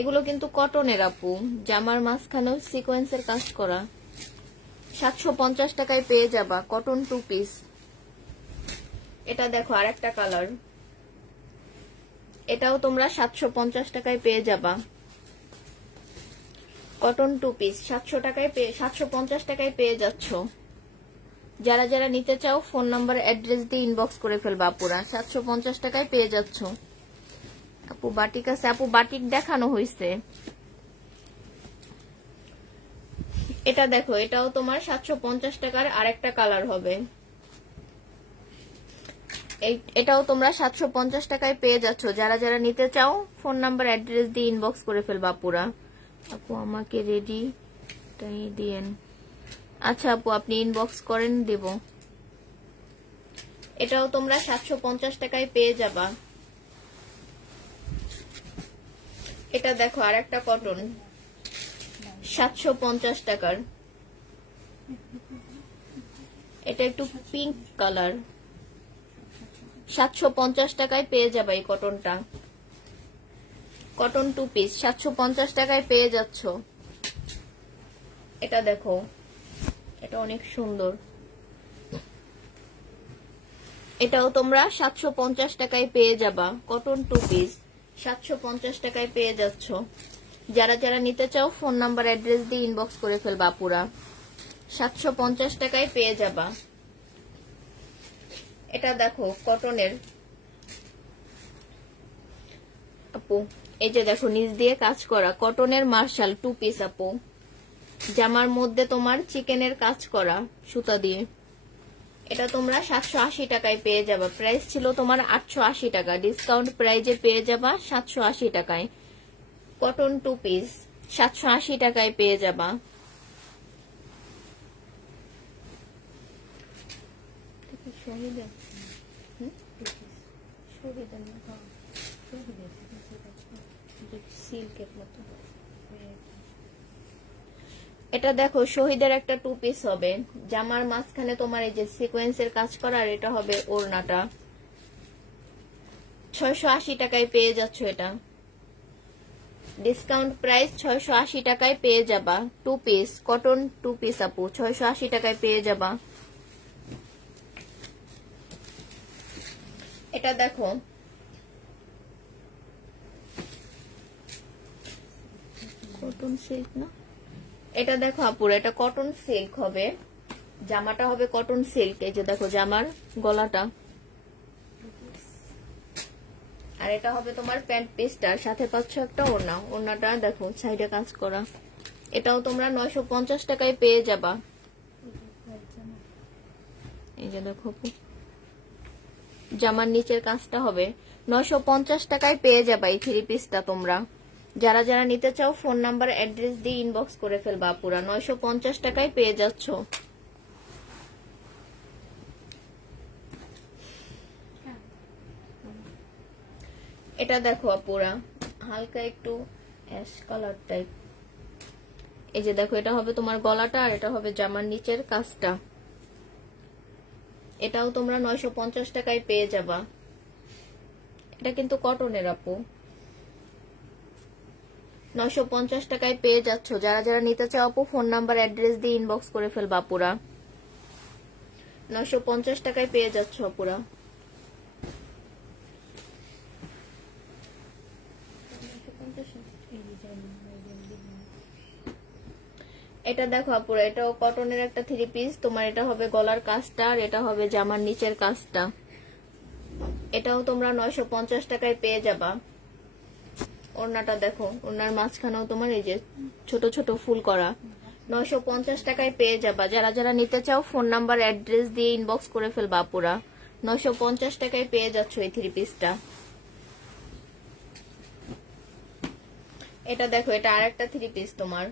এগুলো কিন্তু কটনের আপু, জামার মাঝখানেও সিকোয়েন্সের কাজ করা, 750 টাকায় পেয়ে যাবা, কটন 2 পিস। এটা দেখো আরেকটা কালার, এটাও তোমরা 750 টাকায় পেয়ে যাবা, কটন 2 পিস 750 টাকায় পেয়ে যাচ্ছ। যারা যারা নিতে চাও ফোন নাম্বার অ্যাড্রেস দিয়ে ইনবক্স করে ফেলবা, পুরা 750 টাকায় পেয়ে যাচ্ছ। আপু বাটিক আছে, আপু বাটিক দেখানো হয়েছে। এটা দেখো এটাও তোমার 750 টাকার আরেকটা কালার হবে, এটাও তোমরা 750 টাকায় পেয়ে যাচ্ছ। যারা যারা নিতে চাও ফোন নাম্বার অ্যাড্রেস দিয়ে ইনবক্স করে ফেলবা, পুরা। আপু আমাকে রেডি তাই দিয়েন। আচ্ছা আপু আপনি ইনবক্স করেন, দেব। এটাও তোমরা 750 টাকায় পেয়ে যাবা। এটা দেখো আরেকটা কটন 750 টাকার, এটা একটু পিঙ্ক কালার, 750 টাকায় পেয়ে যাবে এই কটনটা, কটন 2 পিস 750 টাকায় পেয়ে যাচ্ছ। এটা দেখো এটা অনেক সুন্দর, এটাও তোমরা 750 টাকায় পেয়ে যাবা, কটন 2 পিস 750 টাকায় পেয়ে যাচ্ছ। যারা যারা নিতে চাও ফোন নাম্বার অ্যাড্রেস দিয়ে ইনবক্স করে ফেলবা, পুরা 750 টাকায় পেয়ে যাবা। এটা দেখো কটনের আপু, এই যে দেখো নিচ দিয়ে কাজ করা কটনের মার্শাল 2 পিস আপু, জামার মধ্যে তোমার চিকেনের কাজ করা সুতা দিয়ে। এটা তোমরা 780 টাকায় পেয়ে যাবা, প্রাইস ছিল তোমার 880 টাকা, ডিসকাউন্ট প্রাইজে পেয়ে যাবা 780 টাকায়, কটন 2 পিস 780 টাকায় পেয়ে যাবা। এটা দেখো শহীদের একটা 2 পিস হবে, জামার মাঝখানে তোমার এই যে সিকোয়েন্সের কাজ করা, আর এটা হবে ওড়নাটা, 680 টাকায় পেয়ে যাচ্ছ। এটা ডিসকাউন্ট প্রাইস 680 টাকায় পেয়ে যাবা, 2 পিস কটন 2 পিস আপু 680 টাকায় পেয়ে যাবা। এটা দেখো কটন সিল্ক না, এটা দেখো আপুর এটা কটন সিল্ক হবে, জামাটা হবে কটন সিল্ক। এই যে দেখো জামার গলাটা, আর এটা হবে তোমার প্যান্ট পিসটার সাথে পাচ্ছ একটা ওড়না, ওড়নাটা দেখো সাইডে কাজ করা। এটাও তোমরা 950 টাকায় পেয়ে যাবা। এই যে দেখো জামার নিচের কাজটা হবে 950 টাকায় পেয়ে যাবা এই 3 পিসটা তোমরা। যারা যারা নিতে চাও ফোন নাম্বার অ্যাড্রেস দিয়ে ইনবক্স করে ফেলবা, পুরা 950 টাকায় পেয়ে যাচ্ছ। এটা দেখো পুরা হালকা একটু অ্যাশ কালার টাইপ, এই যে দেখো এটা হবে তোমার গলাটা, আর এটা হবে জামার নিচের কাজটা। এটাও তোমরা 950 টাকায় পেয়ে যাবা। এটা কিন্তু কটনের আপু, 950 টাকায় পেয়ে যাচ্ছ। যারা যারা নিতে চাও আপু ফোন নাম্বার অ্যাড্রেস দিয়ে ইনবক্স করে ফেলবা আপুরা। 950 টাকায় পেয়ে যাচ্ছ আপুরা। এটা দেখো আপুরা, এটাও কটনের একটা 3 পিস। তোমার এটা হবে গলার কাজটা আর এটা হবে জামার নিচের কাজটা। এটাও তোমরা 950 টাকায় পেয়ে যাবা। ওড়নাটা দেখো, ওড়নার মাঝখানেও তোমার এই যে ছোট ছোট ফুল করা। 950 টাকায় পেয়ে যাবা। যারা যারা নিতে চাও ফোন নাম্বার অ্যাড্রেস দিয়ে ইনবক্স করে ফেলবা আপুরা। 950 টাকায় পেয়ে যাচ্ছ এই 3 পিসটা। এটা দেখো, এটা আরেকটা 3 পিস তোমার।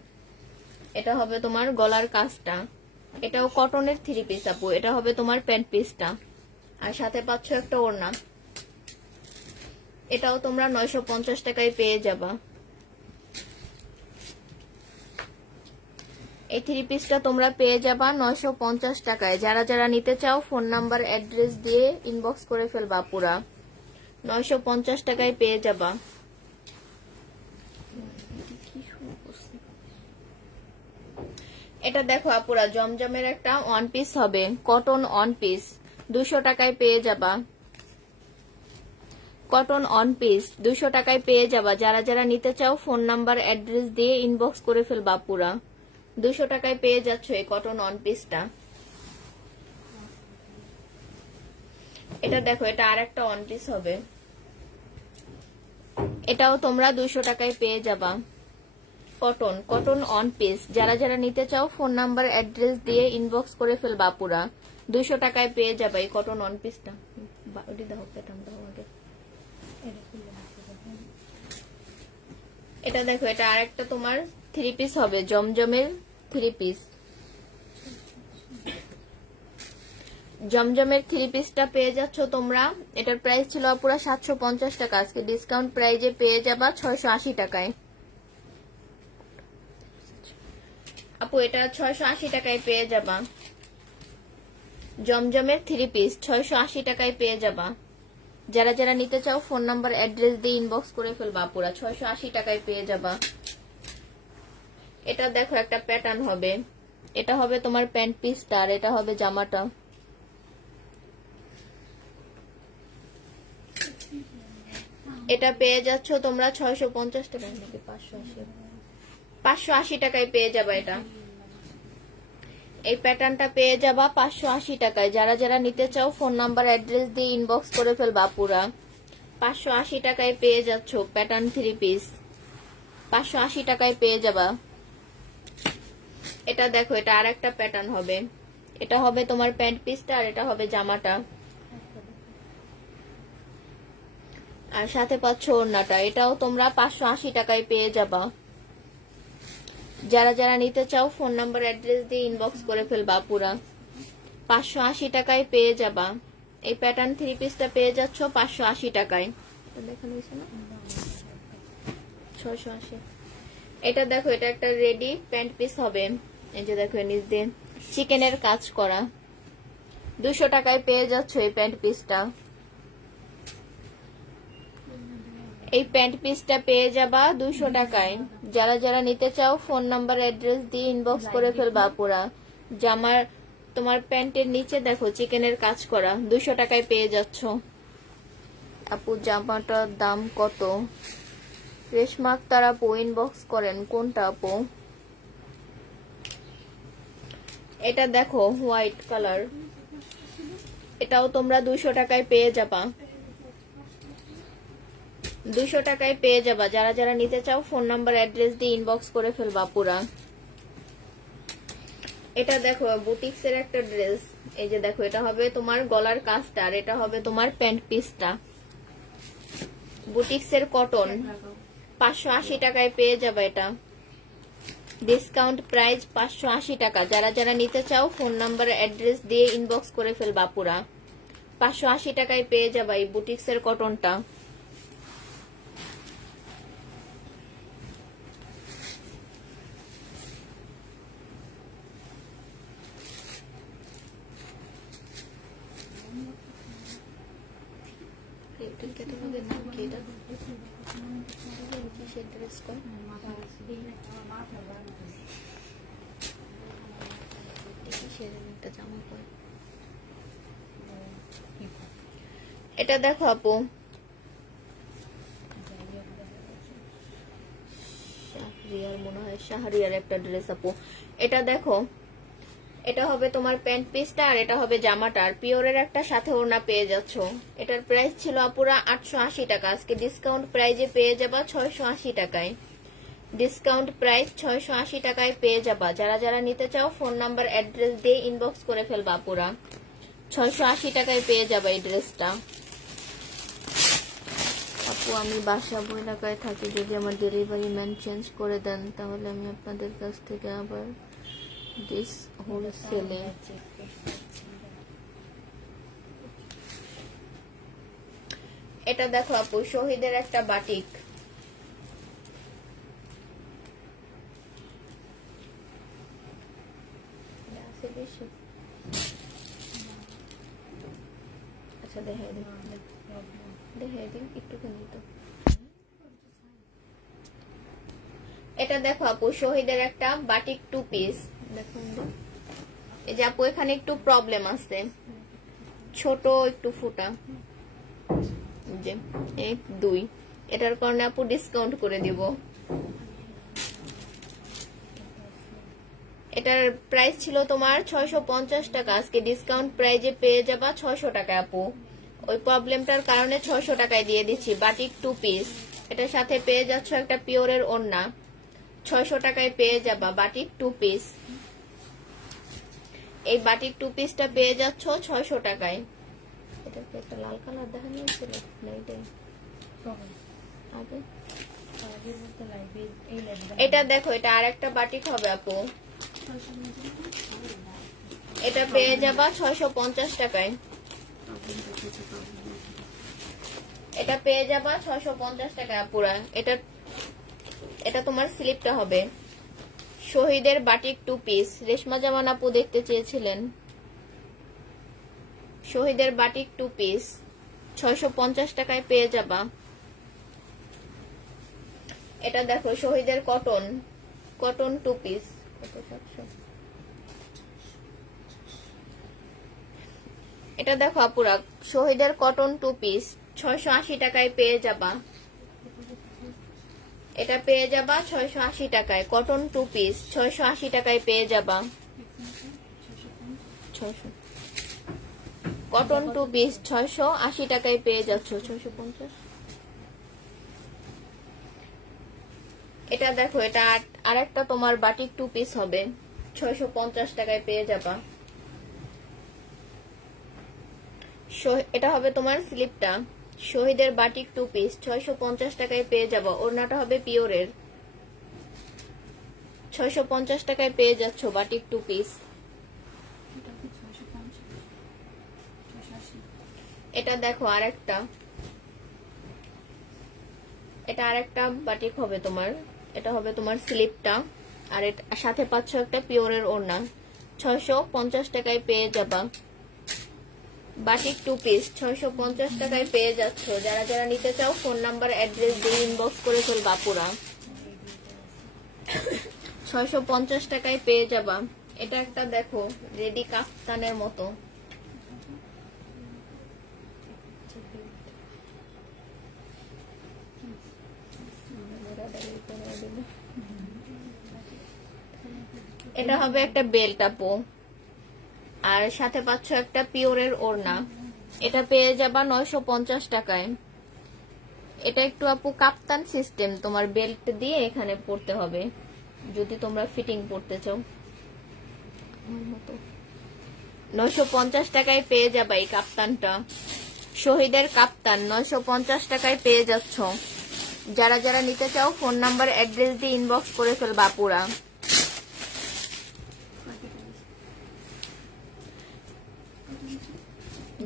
এটা হবে তোমার গলার কাজটা। এটাও কটনের 3 পিস আপু। এটা হবে তোমার প্যান্ট পিসটা আর সাথে পাচ্ছ একটা ওড়না। এটাও তোমরা 950 টাকায় পেয়ে যাবা। এই 3 পিসটা তোমরা পেয়ে যাবা 950 টাকায়। যারা যারা নিতে চাও ফোন নাম্বার অ্যাড্রেস দিয়ে ইনবক্স করে ফেলবা পুরা। 950 টাকায় পেয়ে যাবা। এটা দেখো আপুরা, জমজমের একটা ওয়ান পিস হবে, কটন ওয়ান পিস, 200 টাকায় পেয়ে যাবা। কটন ওয়ান পিস 200 টাকায় পেয়ে যাবা। যারা যারা নিতে চাও ফোন নাম্বার অ্যাড্রেস দিয়ে ইনবক্স করে ফেলবা পুরা। 200 টাকায় পেয়ে যাচ্ছ এই কটন ওয়ান পিসটা। এটা দেখো, এটা আরেকটা ওয়ান পিস হবে। এটাও তোমরা 200 টাকায় পেয়ে যাবা। Cotton one piece. যারা যারা নিতে চাও ফোন নাম্বার অ্যাড্রেস দিয়ে ইনবক্স করে ফেলবা পুরা। 200 টাকায় পেয়ে যাবা এই কটন ওয়ান পিসটা। এটা দেখো, এটা আরেকটা তোমার 3 পিস হবে, জমজমের 3 পিস। জমজমের 3 পিসটা পেয়ে যাচ্ছ তোমরা। এটার প্রাইস ছিল পুরো 750 টাকা, আজকে ডিসকাউন্ট প্রাইজে পেয়ে যাবা 680 টাকায় আপু। এটা 680 টাকায় পেয়ে যাবা। জমজমের 3 পিস 680 টাকায় পেয়ে যাবা। যারা যারা নিতে চাও ফোন নাম্বার অ্যাড্রেস দিয়ে ইনবক্স করে ফেলবা পুরা। 680 টাকায় পেয়ে যাবা। এটা দেখো, একটা প্যাটার্ন হবে। এটা হবে তোমার প্যান্ট পিসটা আর এটা হবে জামাটা। এটা পেয়ে যাচ্ছ তোমরা 650 টাকায় নাকি 580 টাকায় পেয়ে যাবা। এটা এই প্যাটার্নটা পেয়ে যাবা 580 টাকায়। যারা যারা নিতে চাও ফোন নাম্বার অ্যাড্রেস দিয়ে ইনবক্স করে ফেলবা পুরা। 580 টাকায় পেয়ে যাচ্ছ প্যাটার্ন 3 পিস। 580 টাকায় পেয়ে যাবা। এটা দেখো, এটা আরেকটা প্যাটার্ন হবে। এটা হবে তোমার প্যান্ট পিসটা আর এটা হবে জামাটা আর সাথে পাচ্ছ ওড়নাটা। এটাও তোমরা 580 টাকায় পেয়ে যাবা। যারা যারা নিতে চাও ফোন নাম্বার অ্যাড্রেস দিয়ে ইনবক্স করে ফেলবা পুরা। 580 টাকায় পেয়ে যাবা। এই প্যাটার্ন 3 পিসটা পেয়ে যাচ্ছ 580 টাকায়। দেখানো হয়েছে না 680। এটা দেখো, এটা একটা রেডি প্যান্ট পিস হবে। এই যে দেখো, নিচ দিয়ে চিকেনের কাজ করা। 200 টাকায় পেয়ে যাচ্ছ এই প্যান্ট পিসটা। এই প্যান্ট পিসটা পেয়ে যাবা 200 টাকায়। যারা যারা নিতে চাও ফোন নাম্বার অ্যাড্রেস দিয়ে ইনবক্স করে ফেলবা পুরা। জামার তোমার প্যান্টের নিচে দেখো চিকেনের কাজ করা। 200 টাকায় পেয়ে যাচ্ছ আপু। জামাটার দাম কত? রেশমা আক্তার আপু ইনবক্স করেন। কোনটা আপু? এটা দেখো, হোয়াইট কালার। এটাও তোমরা 200 টাকায় পেয়ে যাবা। 200 টাকায় পেয়ে যাবা। যারা যারা নিতে চাও ফোন নাম্বার অ্যাড্রেস দিয়ে ইনবক্স করে ফেলবা পুরা। এটা দেখো, বুটিক্স এর একটা ড্রেস। এই যে দেখো, এটা হবে তোমার গলার কাজটা আর এটা হবে তোমার প্যান্ট পিসটা। বুটিক্স এর কটন 580 টাকায় পেয়ে যাবে। এটা ডিসকাউন্ট প্রাইস 580 টাকা। যারা যারা নিতে চাও ফোন নাম্বার অ্যাড্রেস দিয়ে ইনবক্স করে ফেলবা পুরা। 580 টাকায় পেয়ে যাবা এই বুটিক্স এর কটনটা। ক্যাটালগের নাম কি এটা? কিসের ড্রেস কয়? কিসের একটা জামা কয়? এটা দেখো আপু, শাহরিয়ার মনে হয়, শাহরিয়ার একটা ড্রেস আপু। এটা দেখো, এটা হবে তোমার প্যান্ট পিসটা আর এটা হবে জামাটা, আর পিওরের একটা সাথে ওড়না পেয়ে যাচ্ছ। এটার প্রাইস ছিল আপুরা 880 টাকা, আজকে ডিসকাউন্ট প্রাইজে পেয়ে যাবা 680 টাকায়। ডিসকাউন্ট প্রাইস 680 টাকায় পেয়ে যাবা। যারা যারা নিতে চাও ফোন নাম্বার অ্যাড্রেস দিয়ে ইনবক্স করে ফেলবা আপুরা। 680 টাকায় পেয়ে যাবা এই ড্রেসটা। আপু আমি বাসাবো এলাকায় থাকি, যদি আমার ডেলিভারি ম্যান চেঞ্জ করে দেন তাহলে আমি আপনাদের কাছ থেকে আবার দিস হোলসেলে। এটা দেখো আপু, শহীদের একটা বাটিক। আচ্ছা দেখাই দিন একটুখানি তো। এটা দেখো আপু, শহীদের একটা বাটিক 2 পিস। দেখো এই যে আপু, এখানে একটু প্রবলেম আছে, ছোট একটু ফুটা, যে 1 2, এটার কারণে আপু ডিসকাউন্ট করে দিব। এটার প্রাইস ছিল তোমার 650 টাকা, আজকে ডিসকাউন্ট প্রাইজে পেয়ে যাবা 600 টাকা আপু। ওই প্রবলেমটার কারণে 600 টাকায় দিয়ে দিচ্ছি। বাটিক 2 পিস, এটার সাথে পেয়ে যাচ্ছ একটা পিওরের ওড়না। 600 টাকায় পেয়ে যাবা বাটিক 2 পিস। এই বাটিক 2 পিসটা পেয়ে যাচ্ছ 600 টাকায়। এটা কি একটা লাল কালার দেখানো হয়েছিল না? এটা দেখো, এটা আরেকটা বাটিক হবে আপু। এটা পেয়ে যাবা 650 টাকায়। এটা পেয়ে যাবা 650 টাকায় আপুরা। এটা তোমার স্লিপটা হবে। শহীদের বাটিক 2 পিস, রেশমা জামান আপু দেখতে চেয়েছিলেন। শহীদের বাটিক 2 পিস 650 টাকায় পেয়ে যাবা। এটা দেখো, শহীদের কটন 2 পিস। এটা দেখো আপুরা, শহীদের কটন 2 পিস 680 টাকায় পেয়ে যাবা। এটা পেয়ে যাবা 680 টাকায়। কটন 2 পিস 680 টাকায় পেয়ে যাবা। 600 কটন 2 পিস 680 টাকায় পেয়ে যাচ্ছ। 650। এটা দেখো, এটা আরেকটা তোমার বাটিক 2 পিস হবে, 650 টাকায় পেয়ে যাবা। এটা হবে তোমার স্লিপটা। শহীদের বাটিক 2 পিস 650 টাকায় পেয়ে যাবা। ওড়নাটা হবে পিওরের। 650 টাকায় পেয়ে যাচ্ছ বাটিক 2 পিস। এটা দেখো আরেকটা, এটা আরেকটা বাটিক হবে তোমার। এটা হবে তোমার স্লিপটা, আর এর সাথে পাচ্ছ একটা পিওরের ওড়না। 650 টাকায় পেয়ে যাবা বাটিক 2 পিস। 650 টাকায় পেয়ে যাচ্ছ। যারা যারা নিতে চাও ফোন নাম্বার অ্যাড্রেস দিয়ে ইনবক্স করে ফেলবা পুরা। 650 টাকায় পেয়ে যাবা। এটা একটা দেখো, রেডি কাফতানের মতো। এটা হবে একটা বেল্ট আপু, আর সাথে পাচ্ছ একটা পিওরের ওড়না। এটা পেয়ে যাবা 950 টাকায়। এটা একটু আপু কাপ্তান সিস্টেম, তোমার বেল্ট দিয়ে এখানে পড়তে হবে যদি তোমরা ফিটিং পড়তে চাও। 950 টাকায় পেয়ে যাবা এই কাপ্তানটা। শহীদের কাপ্তান 950 টাকায় পেয়ে যাচ্ছ। যারা যারা নিতে চাও ফোন নাম্বার অ্যাড্রেস দিয়ে ইনবক্স করে ফেলবা পুরা।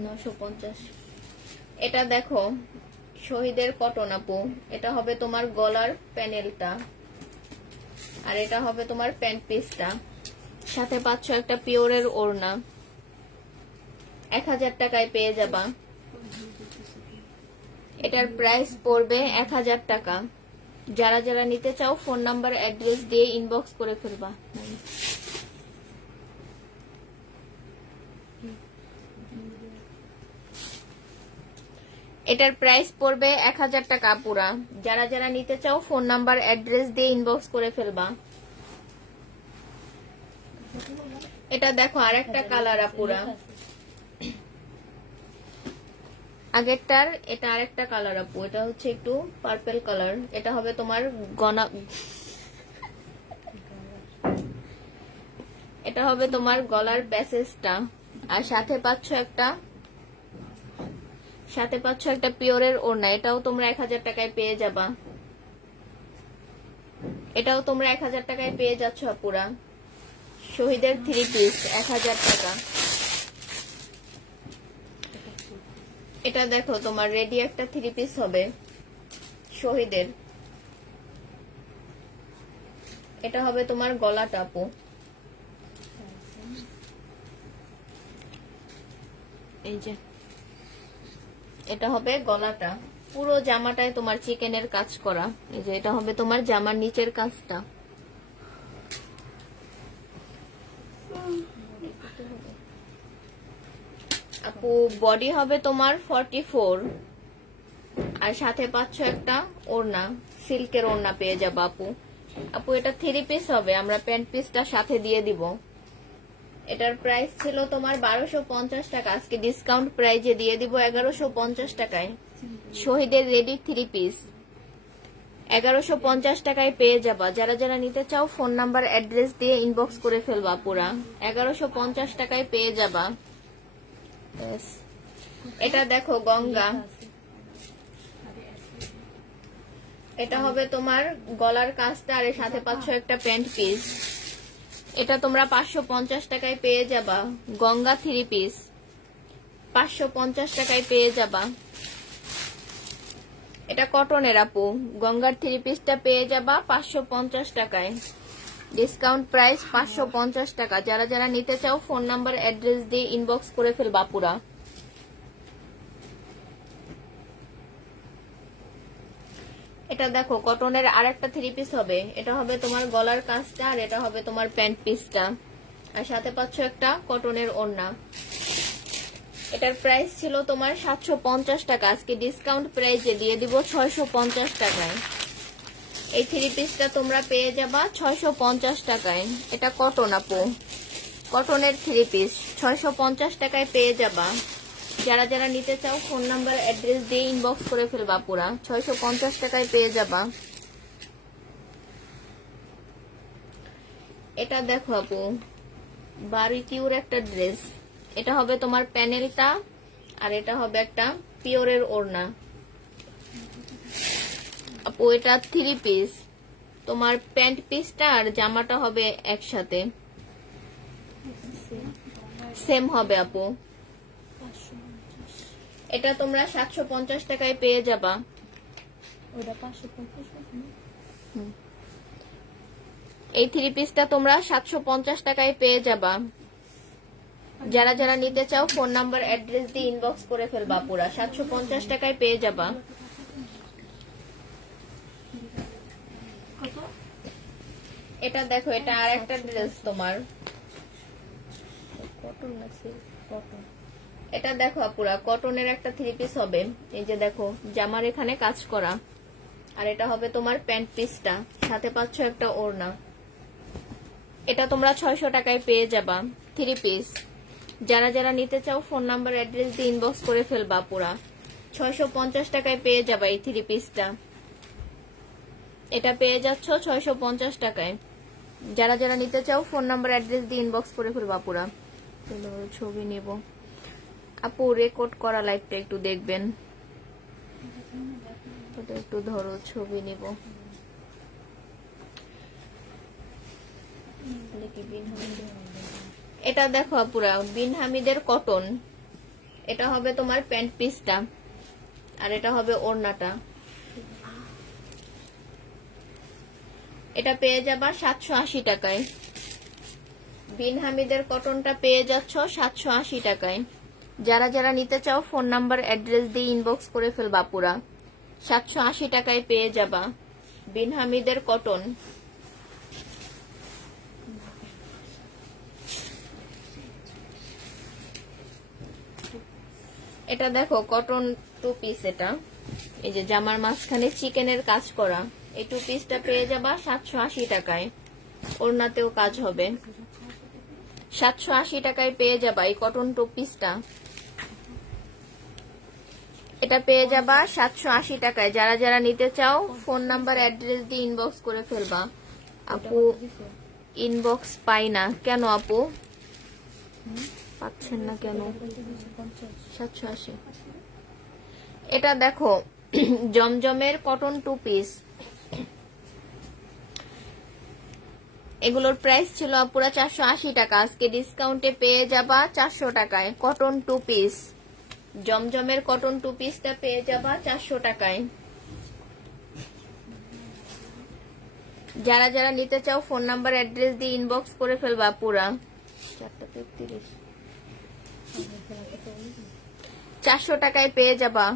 950। এটা দেখো, শহীদের কটন আপু। এটা হবে তোমার গলার প্যানেলটা, আর এটা হবে তোমার প্যান্ট পিসটা। সাথে পাচ্ছ একটা পিওরের ওড়না। 1000 টাকায় পেয়ে যাবা। এটার প্রাইস পড়বে 1000 টাকা। যারা যারা নিতে চাও ফোন নাম্বার অ্যাড্রেস দিয়ে ইনবক্স করে ফেলবা। এটার প্রাইস পড়বে 1000 টাকা পুরা। যারা যারা নিতে চাও ফোন নাম্বার অ্যাড্রেস দিয়ে ইনবক্স করে ফেলবা। এটা দেখো আরেকটা কালার আপুরা, আগেরটার এটা আরেকটা কালার আপু, এটা হচ্ছে একটু পার্পল কালার। এটা হবে তোমার এটা হবে তোমার গলার প্যাসেজটা, আর সাথে পাচ্ছ একটা পিওরের ওড়না। এটাও তোমরা 1000 টাকায় পেয়ে যাবা। এটাও তোমরা 1000 টাকায় পেয়ে যাচ্ছ আপুরা। শহীদের 3 পিস 1000 টাকা। এটা দেখো তোমার রেডি একটা 3 পিস হবে শহীদের। এটা হবে তোমার গলাটা আপু। এই যে এটা হবে গলাটা, পুরো জামাটায় তোমার চিকেনের কাজ করা। এই যে এটা হবে তোমার জামার নিচের কাজটা। আপু বডি হবে তোমার 44, আর সাথে পাচ্ছ একটা ওড়না, সিল্কের ওড়না পেয়ে যাবো আপু। আপু এটা 3 পিস হবে, আমরা প্যান্ট পিসটা সাথে দিয়ে দিব। এটার প্রাইস ছিল তোমার 1250 টাকা, আজকে ডিসকাউন্ট প্রাইজে দিয়ে দিব 1150 টাকায়। শহীদের রেডি 3 পিস 1150 টাকায় পেয়ে যাবা। যারা যারা নিতে চাও ফোন নাম্বার অ্যাড্রেস দিয়ে ইনবক্স করে ফেলবা পুরা। 1150 টাকায় পেয়ে যাবা। এটা দেখো গঙ্গা, এটা হবে তোমার গলার কাজটা, আর এর সাথে পাচ্ছ একটা প্যান্ট পিস। এটা তোমরা 550 টাকায় পেয়ে যাবা। গঙ্গা 3 পিস 550 টাকায় পেয়ে যাবা। এটা কটনের আপু, গঙ্গার 3 পিসটা পেয়ে যাবা 550 টাকায়। ডিসকাউন্ট প্রাইস 550 টাকা। যারা যারা নিতে চাও ফোন নাম্বার অ্যাড্রেস দিয়ে ইনবক্স করে ফেলবা পুরা। এটা দেখো কটনের আরেকটা 3 পিস হবে। এটা হবে তোমার গলার কাজটা, আর এটা হবে তোমার প্যান্ট পিসটা, আর সাথে পাচ্ছ একটা কটনের ওড়না। এটার প্রাইস ছিল তোমার 750 টাকা, আজকে ডিসকাউন্ট প্রাইসে দিয়ে দিব 650 টাকায়। এই 3 পিসটা তোমরা পেয়ে যাবা 650 টাকায়। এটা কটন আপু, কটনের 3 পিস 650 টাকায় পেয়ে যাবা। যারা যারা নিতে চাও ফোন নাম্বার অ্যাড্রেস দিয়ে ইনবক্স করে ফেলবা পুরা। 650 টাকায় পেয়ে যাবা। এটা দেখো আপু বারিকিউর একটা ড্রেস। এটা হবে তোমার প্যানেলটা, আর এটা হবে একটা পিওরের ওড়না আপু। এটা 3 পিস, তোমার প্যান্ট পিসটা আর জামাটা হবে একসাথে, সেম হবে আপু। এটা তোমরা 750 টাকায় পেয়ে যাবা। এই 3 পিসটা তোমরা 750 টাকায় পেয়ে যাবা। যারা যারা নিতে চাও ফোন নাম্বার অ্যাড্রেস দিয়ে ইনবক্স করে ফেলবা পুরা। 750 টাকায় পেয়ে যাবা। এটা দেখো এটা আর একটা ড্রেস তোমার, এটা দেখো পুরা কটনের একটা 3 পিস হবে। এই যে দেখো জামার এখানে কাজ করা, আর এটা হবে তোমার প্যান্ট পিসটা, সাথে পাচ্ছ একটা ওড়না। এটা তোমরা 600 টাকায় পেয়ে যাবা 3 পিস। যারা যারা নিতে চাও ফোন নাম্বার অ্যাড্রেস দিয়ে ইনবক্স করে ফেলবা পুরা। 650 টাকায় পেয়ে যাবা এই 3 পিসটা। এটা পেয়ে যাচ্ছ 650 টাকায়। যারা যারা নিতে চাও ফোন নাম্বার অ্যাড্রেস দিয়ে ইনবক্স করে ফেলবা পুরা। ছবি নেব আপু, রেকর্ড করা লাইভটা একটু দেখবেন, একটু ধরো ছবি নিব। এটা দেখো আপুরা বিন হামিদের কটন। এটা হবে তোমার প্যান্ট পিসটা, আর এটা হবে ওড়নাটা। এটা পেয়ে যাবা 780 টাকায়। বিন হামিদের কটনটা পেয়ে যাচ্ছ 780 টাকায়। যারা যারা নিতে চাও ফোন নাম্বার অ্যাড্রেস দিয়ে ইনবক্স করে ফেলবা পুরা। 780 টাকায় পেয়ে যাবা বিন হামিদের কটন। এটা দেখো কটন টু পিস, এটা এই যে জামার মাঝখানে চিকেনের কাজ করা, এই টু পিসটা পেয়ে যাবা 780 টাকায়, ওড়নাতেও কাজ হবে। 780 টাকায় পেয়ে যাবা এই কটন টু পিসটা, এটা পেয়ে যাবা 780 টাকায়। যারা যারা নিতে চাও ফোন নাম্বার অ্যাড্রেস দিয়ে ইনবক্স করে ফেলবা। আপু ইনবক্স পাই না কেন আপু? পাচ্ছেন না কেন? 780। এটা দেখো জমজমের কটন টু পিস, এগুলোর প্রাইস ছিল পুরো 480 টাকা, আজকে ডিসকাউন্টে পেয়ে যাবা 400 টাকায়। কটন টু পিস, জমজমের কটন টু পিসটা পেয়ে যাবা 400 টাকায়। যারা যারা নিতে চাও ফোন নাম্বার অ্যাড্রেস দিয়ে ইনবক্স করে ফেলবা পুরা। 400 টাকায় পেয়ে যাবা।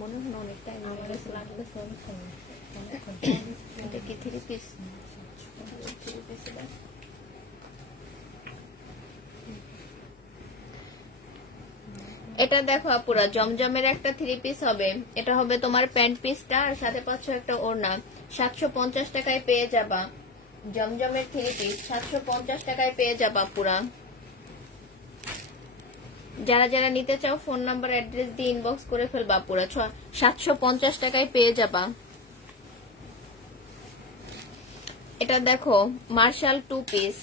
মনে হয় অনেক টাইম লাগবে। এটা কি 3 পিস? এটা দেখো আপুরা জমজমের একটা 3 পিস হবে, এটা হবে তোমার প্যান্ট পিসটা আর সাথে পাচ্ছ একটা ওড়না। 750 টাকায় পেয়ে যাবা জমজমের 3 পিস, 750 টাকায় পেয়ে যাবা পুরা। যারা যারা নিতে চাও ফোন নাম্বার অ্যাড্রেস দিয়ে ইনবক্স করে ফেলবা পুরা। 750 টাকায় পেয়ে যাবা। এটা দেখো মার্শাল 2 পিস,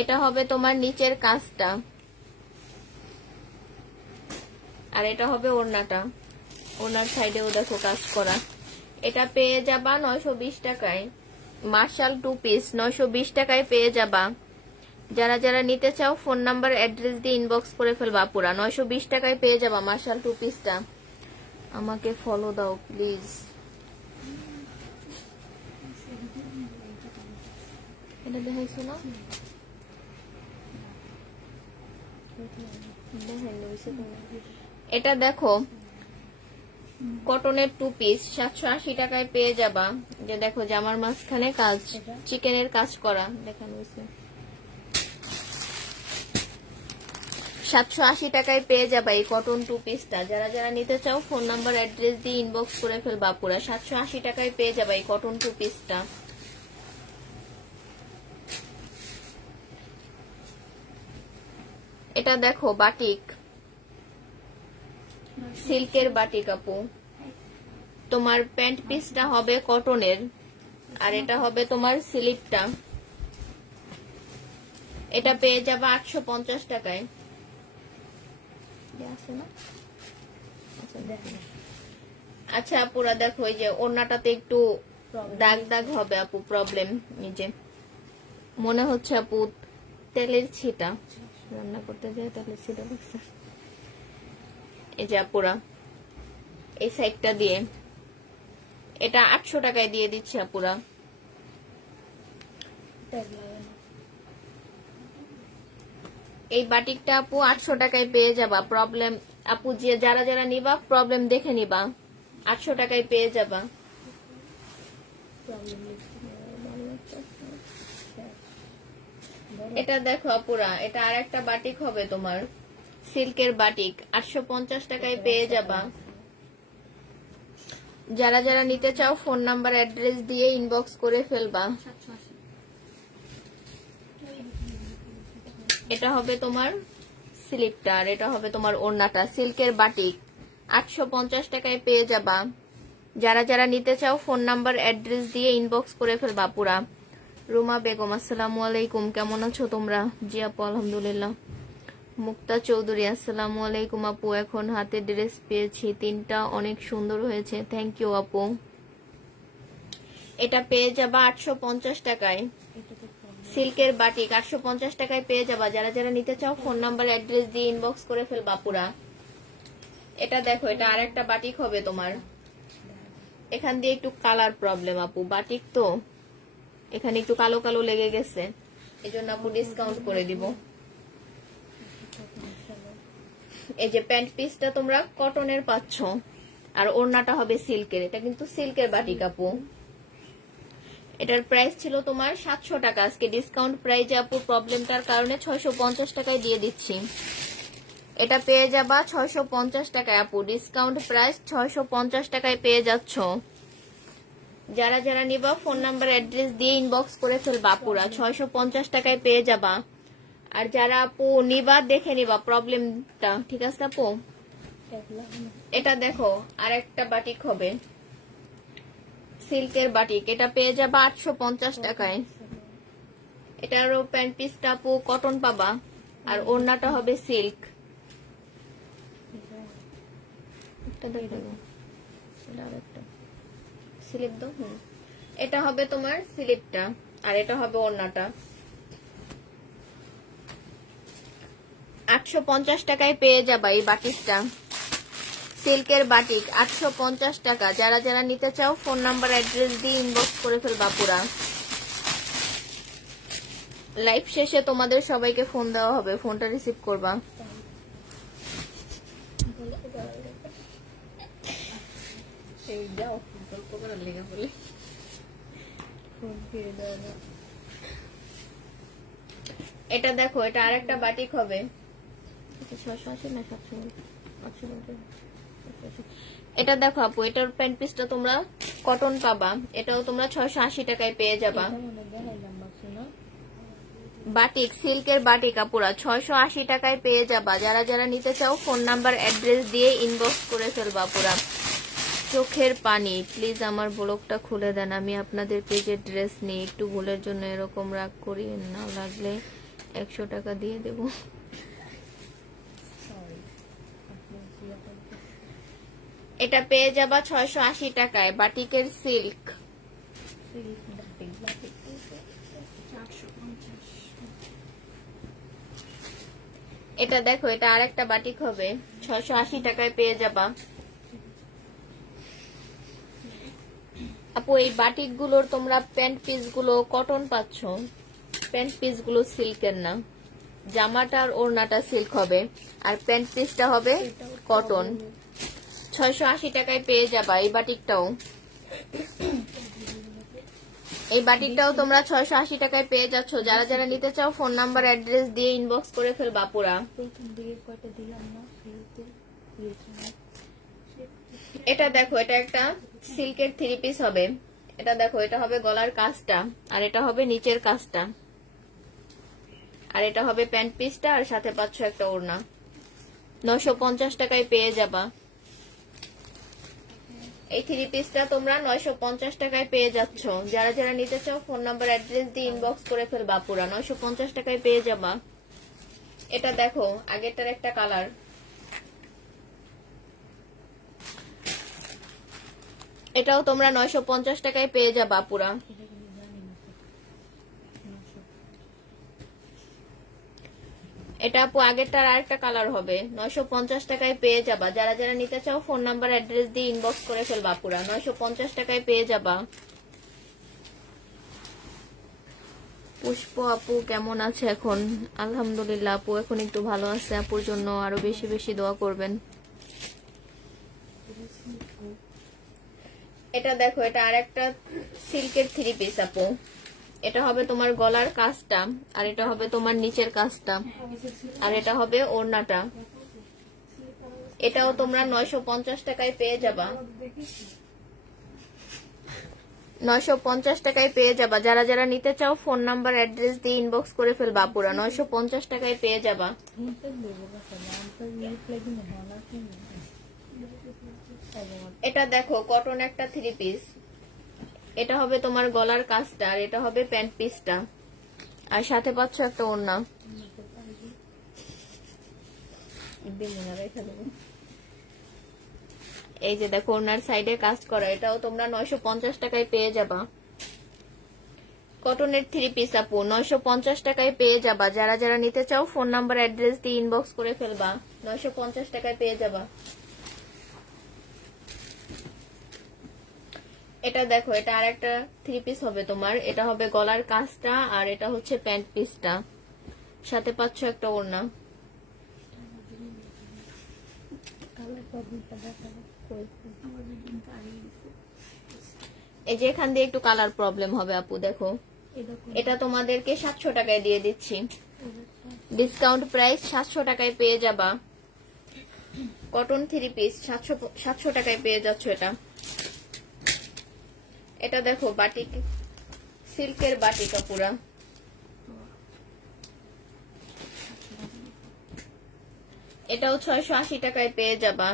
এটা হবে তোমার নিচের কাজটা আর এটা হবে ওড়নাটা, ওড়নার সাইডেও দেখো কাজ করা। এটা পেয়ে যাবা 920 টাকায়, মার্শাল 2 পিস 920 টাকায় পেয়ে যাবা। যারা যারা নিতে চাও ফোন নাম্বার অ্যাড্রেস দিয়ে ইনবক্স করে ফেলবা পুরা। 920 টাকায় পেয়ে যাবা মার্শাল 2 পিসটা। আমাকে ফলো দাও প্লিজ। এটা দেখাইছো না? এটা দেখো কটনের 2 পিস 780 টাকায় পেয়ে যাবা। যে দেখো জামার মাঝখানে কাজ, চিকেনের কাজ করা দেখানো হয়েছে। 780 টাকায় পেয়ে যাবা এই কটন 2 পিসটা। যারা যারা নিতে চাও ফোন নাম্বার অ্যাড্রেস দিয়ে ইনবক্স করে ফেলবা পুরা। 780 টাকায় পেয়ে যাবা এই কটন 2 পিসটা। এটা দেখো বাটিক, সিল্কের বাটিক আপু। তোমার প্যান্ট পিসটা হবে কটনের আর এটা হবে তোমার স্লিপটা। এটা পেয়ে যাবা 850 টাকায়। আচ্ছা আপুরা দেখো এই যে ওড়নাটাতে একটু দাগ দাগ হবে আপু, প্রবলেম নিজে মনে হচ্ছে আপু তেলের ছিটা, রান্না করতে যায় তেলের ছিটা দেখছে। এই যে আপুরা এই সাইডটা দিয়ে এটা 800 টাকায় দিয়ে দিচ্ছি আপুরা। এই বাটিকটা আপু 800 টাকায় পেয়ে যাবা। প্রবলেম আপু যে যারা যারা নিবা প্রবলেম দেখে নিবা, 800 টাকায় পেয়ে যাবা। এটা দেখো আপুরা এটা আর একটা বাটিক হবে তোমার সিল্কের বাটিক, 850 টাকায় পেয়ে যাবা। যারা যারা নিতে চাও ফোন নাম্বার অ্যাড্রেস দিয়ে ইনবক্স করে ফেলবা। এটা হবে তোমার স্লিপটা আর এটা হবে তোমার ওড়নাটা, সিল্কের বাটিক 850 টাকায় পেয়ে যাবা। যারা যারা নিতে চাও ফোন নাম্বার অ্যাড্রেস দিয়ে ইনবক্স করে ফেলবা পুরা। রুমা বেগম আসসালামু আলাইকুম, কেমন আছো তোমরা? জি আপু আলহামদুলিল্লাহ। মুক্তা চৌধুরী আসসালামু আলাইকুম আপু, এখন হাতে ড্রেস পেয়েছি, 3টা অনেক সুন্দর হয়েছে, থ্যাংক ইউ আপু। এটা পেয়ে যাবা 850 টাকায়, সিল্কের বাটিক 850 টাকায় পেয়ে যাবা। যারা যারা নিতে চাও ফোন নাম্বার অ্যাড্রেস দিয়ে ইনবক্স করে ফেলবা পুরা। এটা দেখো এটা আর একটা বাটিক হবে তোমার, এখান দিয়ে একটু কালার প্রবলেম আপু, বাটিক তো এখানে একটু কালো কালো লেগে গেছে, এই জন্য আপু ডিসকাউন্ট করে দিব। এই যে প্যান্ট পিসটা তোমরা কটনের পাচ্ছ, আর ওড়নাটা হবে সিল্কের। এটা কিন্তু সিল্কের বাটিক আপু। এটার প্রাইস ছিল তোমার 700 টাকা, আজকে ডিসকাউন্ট প্রাইজে আপু প্রবলেমটার কারণে 650 টাকায় দিয়ে দিচ্ছি। এটা পেয়ে যাবা 650 টাকায় আপু, ডিসকাউন্ট প্রাইস 650 টাকায় পেয়ে যাচ্ছ। যারা যারা নিবা ফোন নাম্বার অ্যাড্রেস দিয়ে ইনবক্স করে ফেলবা আপুরা, 650 টাকায় পেয়ে যাবা। আর যারা আপু নিবা দেখে নিবা প্রবলেমটা, ঠিক আছে আপু? এটা দেখো আরেকটা বাটিক হবে, সিল্কের বাটিক। এটা পেয়ে যাবা 850 টাকায়। এটারও প্যান্ট পিসটা আপু কটন পাবা, আর ওড়নাটা হবে সিল্ক। স্লিপ দাও। এটা হবে তোমার স্লিপটা, আর এটা হবে ওড়নাটা। 850 টাকায় পেয়ে যাবা এই বাটিকটা, সিল্কের বাটিক 850 টাকা। যারা যারা নিতে চাও ফোন নাম্বার অ্যাড্রেস দিয়ে ইনবক্স করে ফেলবা পুরা। লাইভ শেষে তোমাদের সবাইকে ফোন দেওয়া হবে, ফোনটা রিসিভ করবা। এটা দেখো, এটা আরেকটা বাটিক হবে। এটা দেখো আপু, এটার প্যান্ট পিসটা তোমরা কটন পাবা, এটাও তোমরা 680 টাকায় পেয়ে যাবা। বাটিক, সিল্কের বাটিক আপুরা 680 টাকায় পেয়ে যাবা। যারা যারা নিতে চাও ফোন নাম্বার অ্যাড্রেস দিয়ে ইনবক্স করে ফেলবা পুরা। চোখের পানি, প্লিজ আমার ব্লগটা খুলে দেন, আমি আপনাদের পেজে ড্রেস নিই, একটু ভুলের জন্য এরকম রাগ করি না, লাগলে 100 টাকা দিয়ে দেব। এটা পেয়ে যাবা 680 টাকায়, বাটিকের সিল্ক। এটা দেখো, এটা আরেকটা বাটিক হবে, 680 টাকায় পেয়ে যাবা আপু। এই বাটিক গুলোর তোমরা প্যান্ট পিস গুলো কটন পাচ্ছ, প্যান্ট পিস গুলো সিল্কের না। জামাটা আর ওড়নাটা সিল্ক হবে, আর প্যান্ট পিসটা হবে কটন। 680 টাকায় পেয়ে যাবা এই বাটিকটাও। এই বাটিকটাও তোমরা 680 টাকায় পেয়ে যাচ্ছ। যারা যারা নিতে চাও ফোন নাম্বার অ্যাড্রেস দিয়ে ইনবক্স করে ফেলবা পুরা। এটা দেখো, এটা একটা সিল্কের 3 পিস হবে। এটা দেখো, এটা হবে গলার কাজটা, আর এটা হবে নিচের কাজটা, আর এটা হবে প্যান্ট পিসটা, আর সাথে পাচ্ছ একটা ওড়না। 950 টাকায় পেয়ে যাবা এই 3 পিসটা তোমরা 950 টাকায় পেয়ে যাচ্ছ। যারা যারা নিতে চাও ফোন নাম্বার অ্যাড্রেস দিয়ে ইনবক্স করে ফেলবা পুরা, 950 টাকায় পেয়ে যাবা। এটা দেখো আগেরটার একটা কালার, এটাও তোমরা 950 টাকায় পেয়ে যাবা পুরা। এটা আপু আগেরটার আরেকটা কালার হবে, 950 টাকায় পেয়ে যাবা। যারা যারা নিতে চাও ফোন নাম্বার অ্যাড্রেস দিয়ে ইনবক্স করে ফেলবা পুরা, 950 টাকায় পেয়ে যাবা। পুষ্প আপু কেমন আছে এখন? আলহামদুলিল্লাহ আপু, এখন একটু ভালো আছে। আপুর জন্য আরো বেশি বেশি দোয়া করবেন। এটা দেখো, এটা আরেকটা সিল্কের 3 পিস আপু। এটা হবে তোমার গলার কাজটা, আর এটা হবে তোমার নিচের কাজটা, আর এটা হবে ওড়নাটা। এটাও তোমরা 950 টাকায় পেয়ে যাবা, 950 টাকায় পেয়ে যাবা। যারা যারা নিতে চাও ফোন নাম্বার অ্যাড্রেস দিয়ে ইনবক্স করে ফেলবা পুরা, 950 টাকায় পেয়ে যাবা। এটা দেখো কটন একটা 3 পিস। এটা হবে তোমার গলার কাজটা, আর এটা হবে প্যান্ট পিসটা, আর সাথে পাচ্ছ একটা ওড়না। এই যে দেখো ওড়নার সাইডে কাজ করা, এটাও তোমরা 950 টাকায় পেয়ে যাবা। কটনের 3 পিস আপু 950 টাকায় পেয়ে যাবা। যারা যারা নিতে চাও ফোন নাম্বার অ্যাড্রেস দিয়ে ইনবক্স করে ফেলবা, 950 টাকায় পেয়ে যাবা। এটা দেখো, এটা আরেকটা 3 পিস হবে তোমার। এটা হবে গলার কাজটা, আর এটা হচ্ছে প্যান্ট পিসটা, সাথে পাচ্ছ একটা ওড়না। এই যে এখান দিয়ে একটু কালার প্রবলেম হবে আপু, দেখো এটা তোমাদেরকে 700 টাকায় দিয়ে দিচ্ছি, ডিসকাউন্ট প্রাইস 700 টাকায় পেয়ে যাবা। কটন 3 পিস 700 টাকায় পেয়ে যাচ্ছ। এটা দেখো বাটিক, সিল্কের বাটিকা পুরা, এটাও 680 টাকায় পেয়ে যাবা।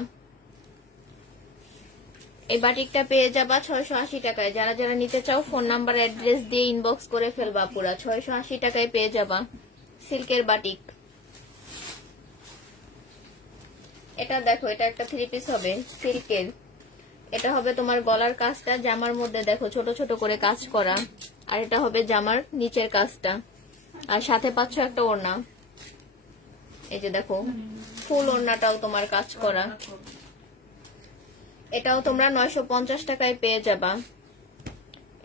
এই বাটিকটা পেয়ে যাবা 680 টাকায়। যারা যারা নিতে চাও ফোন নাম্বার অ্যাড্রেস দিয়ে ইনবক্স করে ফেলবা, পুরা 680 টাকায় পেয়ে যাবা সিল্কের বাটিক। এটা দেখো, এটা একটা 3 পিস হবে সিল্কের। এটা হবে তোমার গলার কাজটা জামার মধ্যে দেখো ছোট ছোট করে কাজ করা, আর এটা হবে জামার নিচের কাজটা, আর সাথে পাচ্ছ একটা ওড়না। এই যে দেখো ফুল ওড়নাটাও তোমার কাজ করা। এটাও তোমরা 950 টাকায় পেয়ে যাবা।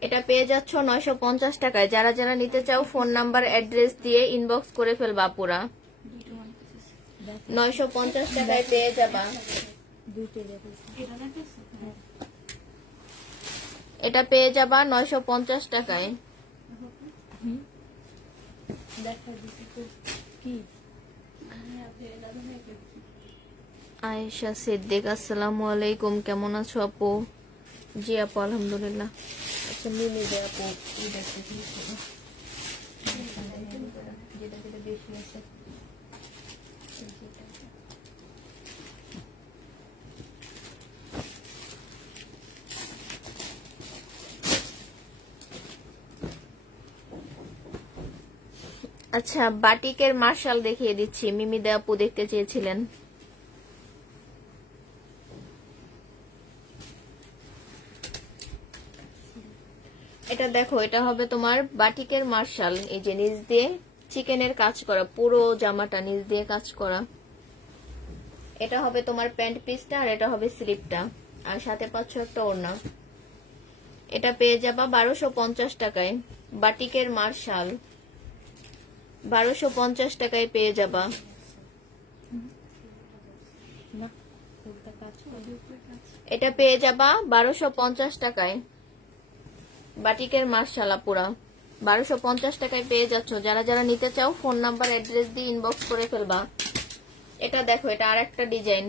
এটা পেয়ে যাচ্ছ 950 টাকায়। যারা যারা নিতে চাও ফোন নাম্বার অ্যাড্রেস দিয়ে ইনবক্স করে ফেলবা, পুরা 950 টাকায় পেয়ে যাবা। এটা পেয়ে যাবা 950 টাকায়। আয়েশা সিদ্দিক, আসসালামু আলাইকুম, কেমন আছো আপু? জি আপু আলহামদুলিল্লাহ। আচ্ছা মিলে দে আপু, আচ্ছা বাটিকের মার্শাল দেখিয়ে দিচ্ছি, মিমিদা আপু দেখতে চেয়েছিলেন। এটা দেখো, এটা হবে তোমার বাটিকের মার্শাল। এই যে নিচ দিয়ে চিকেনের কাজ করা, পুরো জামাটা নিচ দিয়ে কাজ করা। এটা হবে তোমার প্যান্ট পিসটা, আর এটা হবে স্লিপটা, আর সাথে পাচ্ছ একটা ওড়না। এটা পেয়ে যাবা 1250 টাকায়। বাটিকের মার্শাল 1250 টাকায় পেয়ে যাবা। এটা পেয়ে যাবা 1250 টাকায়। বাটিকের মার্শাল পুরা 1250 টাকায় পেয়ে যাচ্ছ। যারা যারা নিতে চাও ফোন নাম্বার অ্যাড্রেস দিয়ে ইনবক্স করে ফেলবা। এটা দেখো, এটা আর একটা ডিজাইন।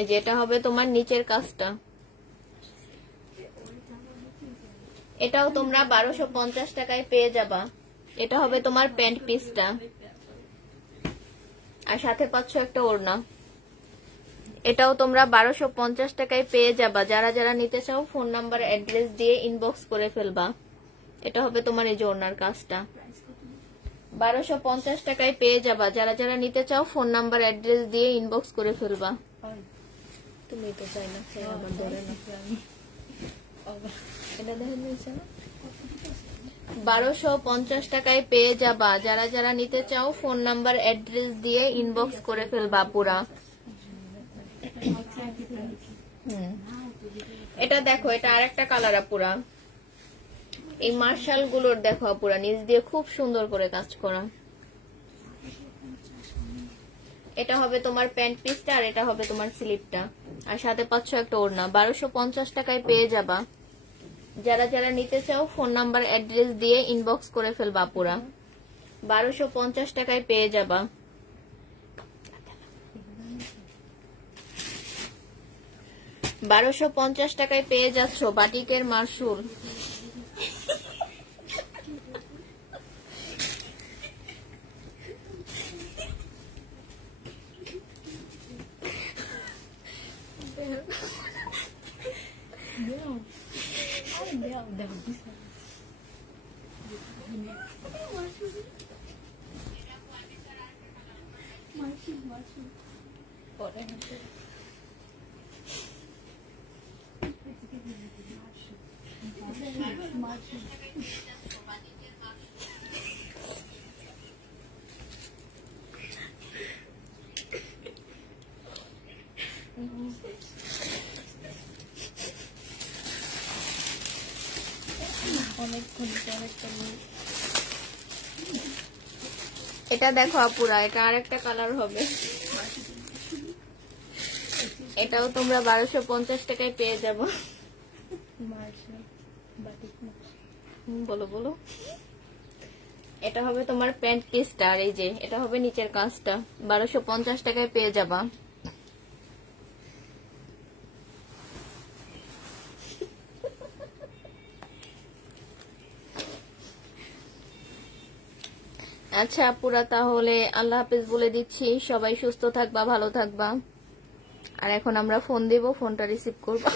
এই যে এটা হবে তোমার নিচের কাজটা। এটাও তোমরা 1250 টাকায় পেয়ে যাবা। এটা হবে তোমার প্যান্ট পিসটা, আর সাথে পাচ্ছ একটা ওড়না। এটাও তোমরা 1250 টাকায় পেয়ে যাবা। যারা যারা নিতে চাও ফোন নাম্বার অ্যাড্রেস দিয়ে ইনবক্স করে ফেলবা। এটা হবে তোমার এই যে ওড়নার কাজটা, 1250 টাকায় পেয়ে যাবা। যারা যারা নিতে চাও ফোন নাম্বার অ্যাড্রেস দিয়ে ইনবক্স করে ফেলবা। তুমি তো চাই না, আবার ধরে না, এটা দেখেন নিচে না, 1250 টাকায় পেয়ে যাবা। যারা যারা নিতে চাও ফোন নাম্বার অ্যাড্রেস দিয়ে ইনবক্স করে ফেলবা পুরা। এটা দেখো, এটা আরেকটা কালার পুরা। এই মার্শাল গুলোর দেখো পুরা নিচ দিয়ে খুব সুন্দর করে কাজ করা। এটা হবে তোমার প্যান্ট পিসটা, আর এটা হবে তোমার স্লিপটা, আর সাথে পাচ্ছ একটা ওড়না। 1250 টাকায় পেয়ে যাবা। যারা যারা নিতে চাও ফোন নাম্বার অ্যাড্রেস দিয়ে ইনবক্স করে ফেলবা পুরা। 1250 টাকায় পেয়ে যাবা। 1250 টাকায় পেয়ে যাচ্ছ বাটিকের মার্শুল। এটা দেখো আপুরা, এটা আরেকটা কালার হবে। এটাও তোমরা 1250 টাকায় পেয়ে যাবো। বলো বলো। এটা হবে তোমার প্যান্ট পিসটা, আর এই যে এটা হবে নিচের কাজটা, 1250 টাকায় পেয়ে যাবা। আচ্ছা আপুরা, তাহলে আল্লাহ হাফেজ বলে দিচ্ছি। সবাই সুস্থ থাকবা, ভালো থাকবা। আর এখন আমরা ফোন দেব, ফোনটা রিসিভ করবা।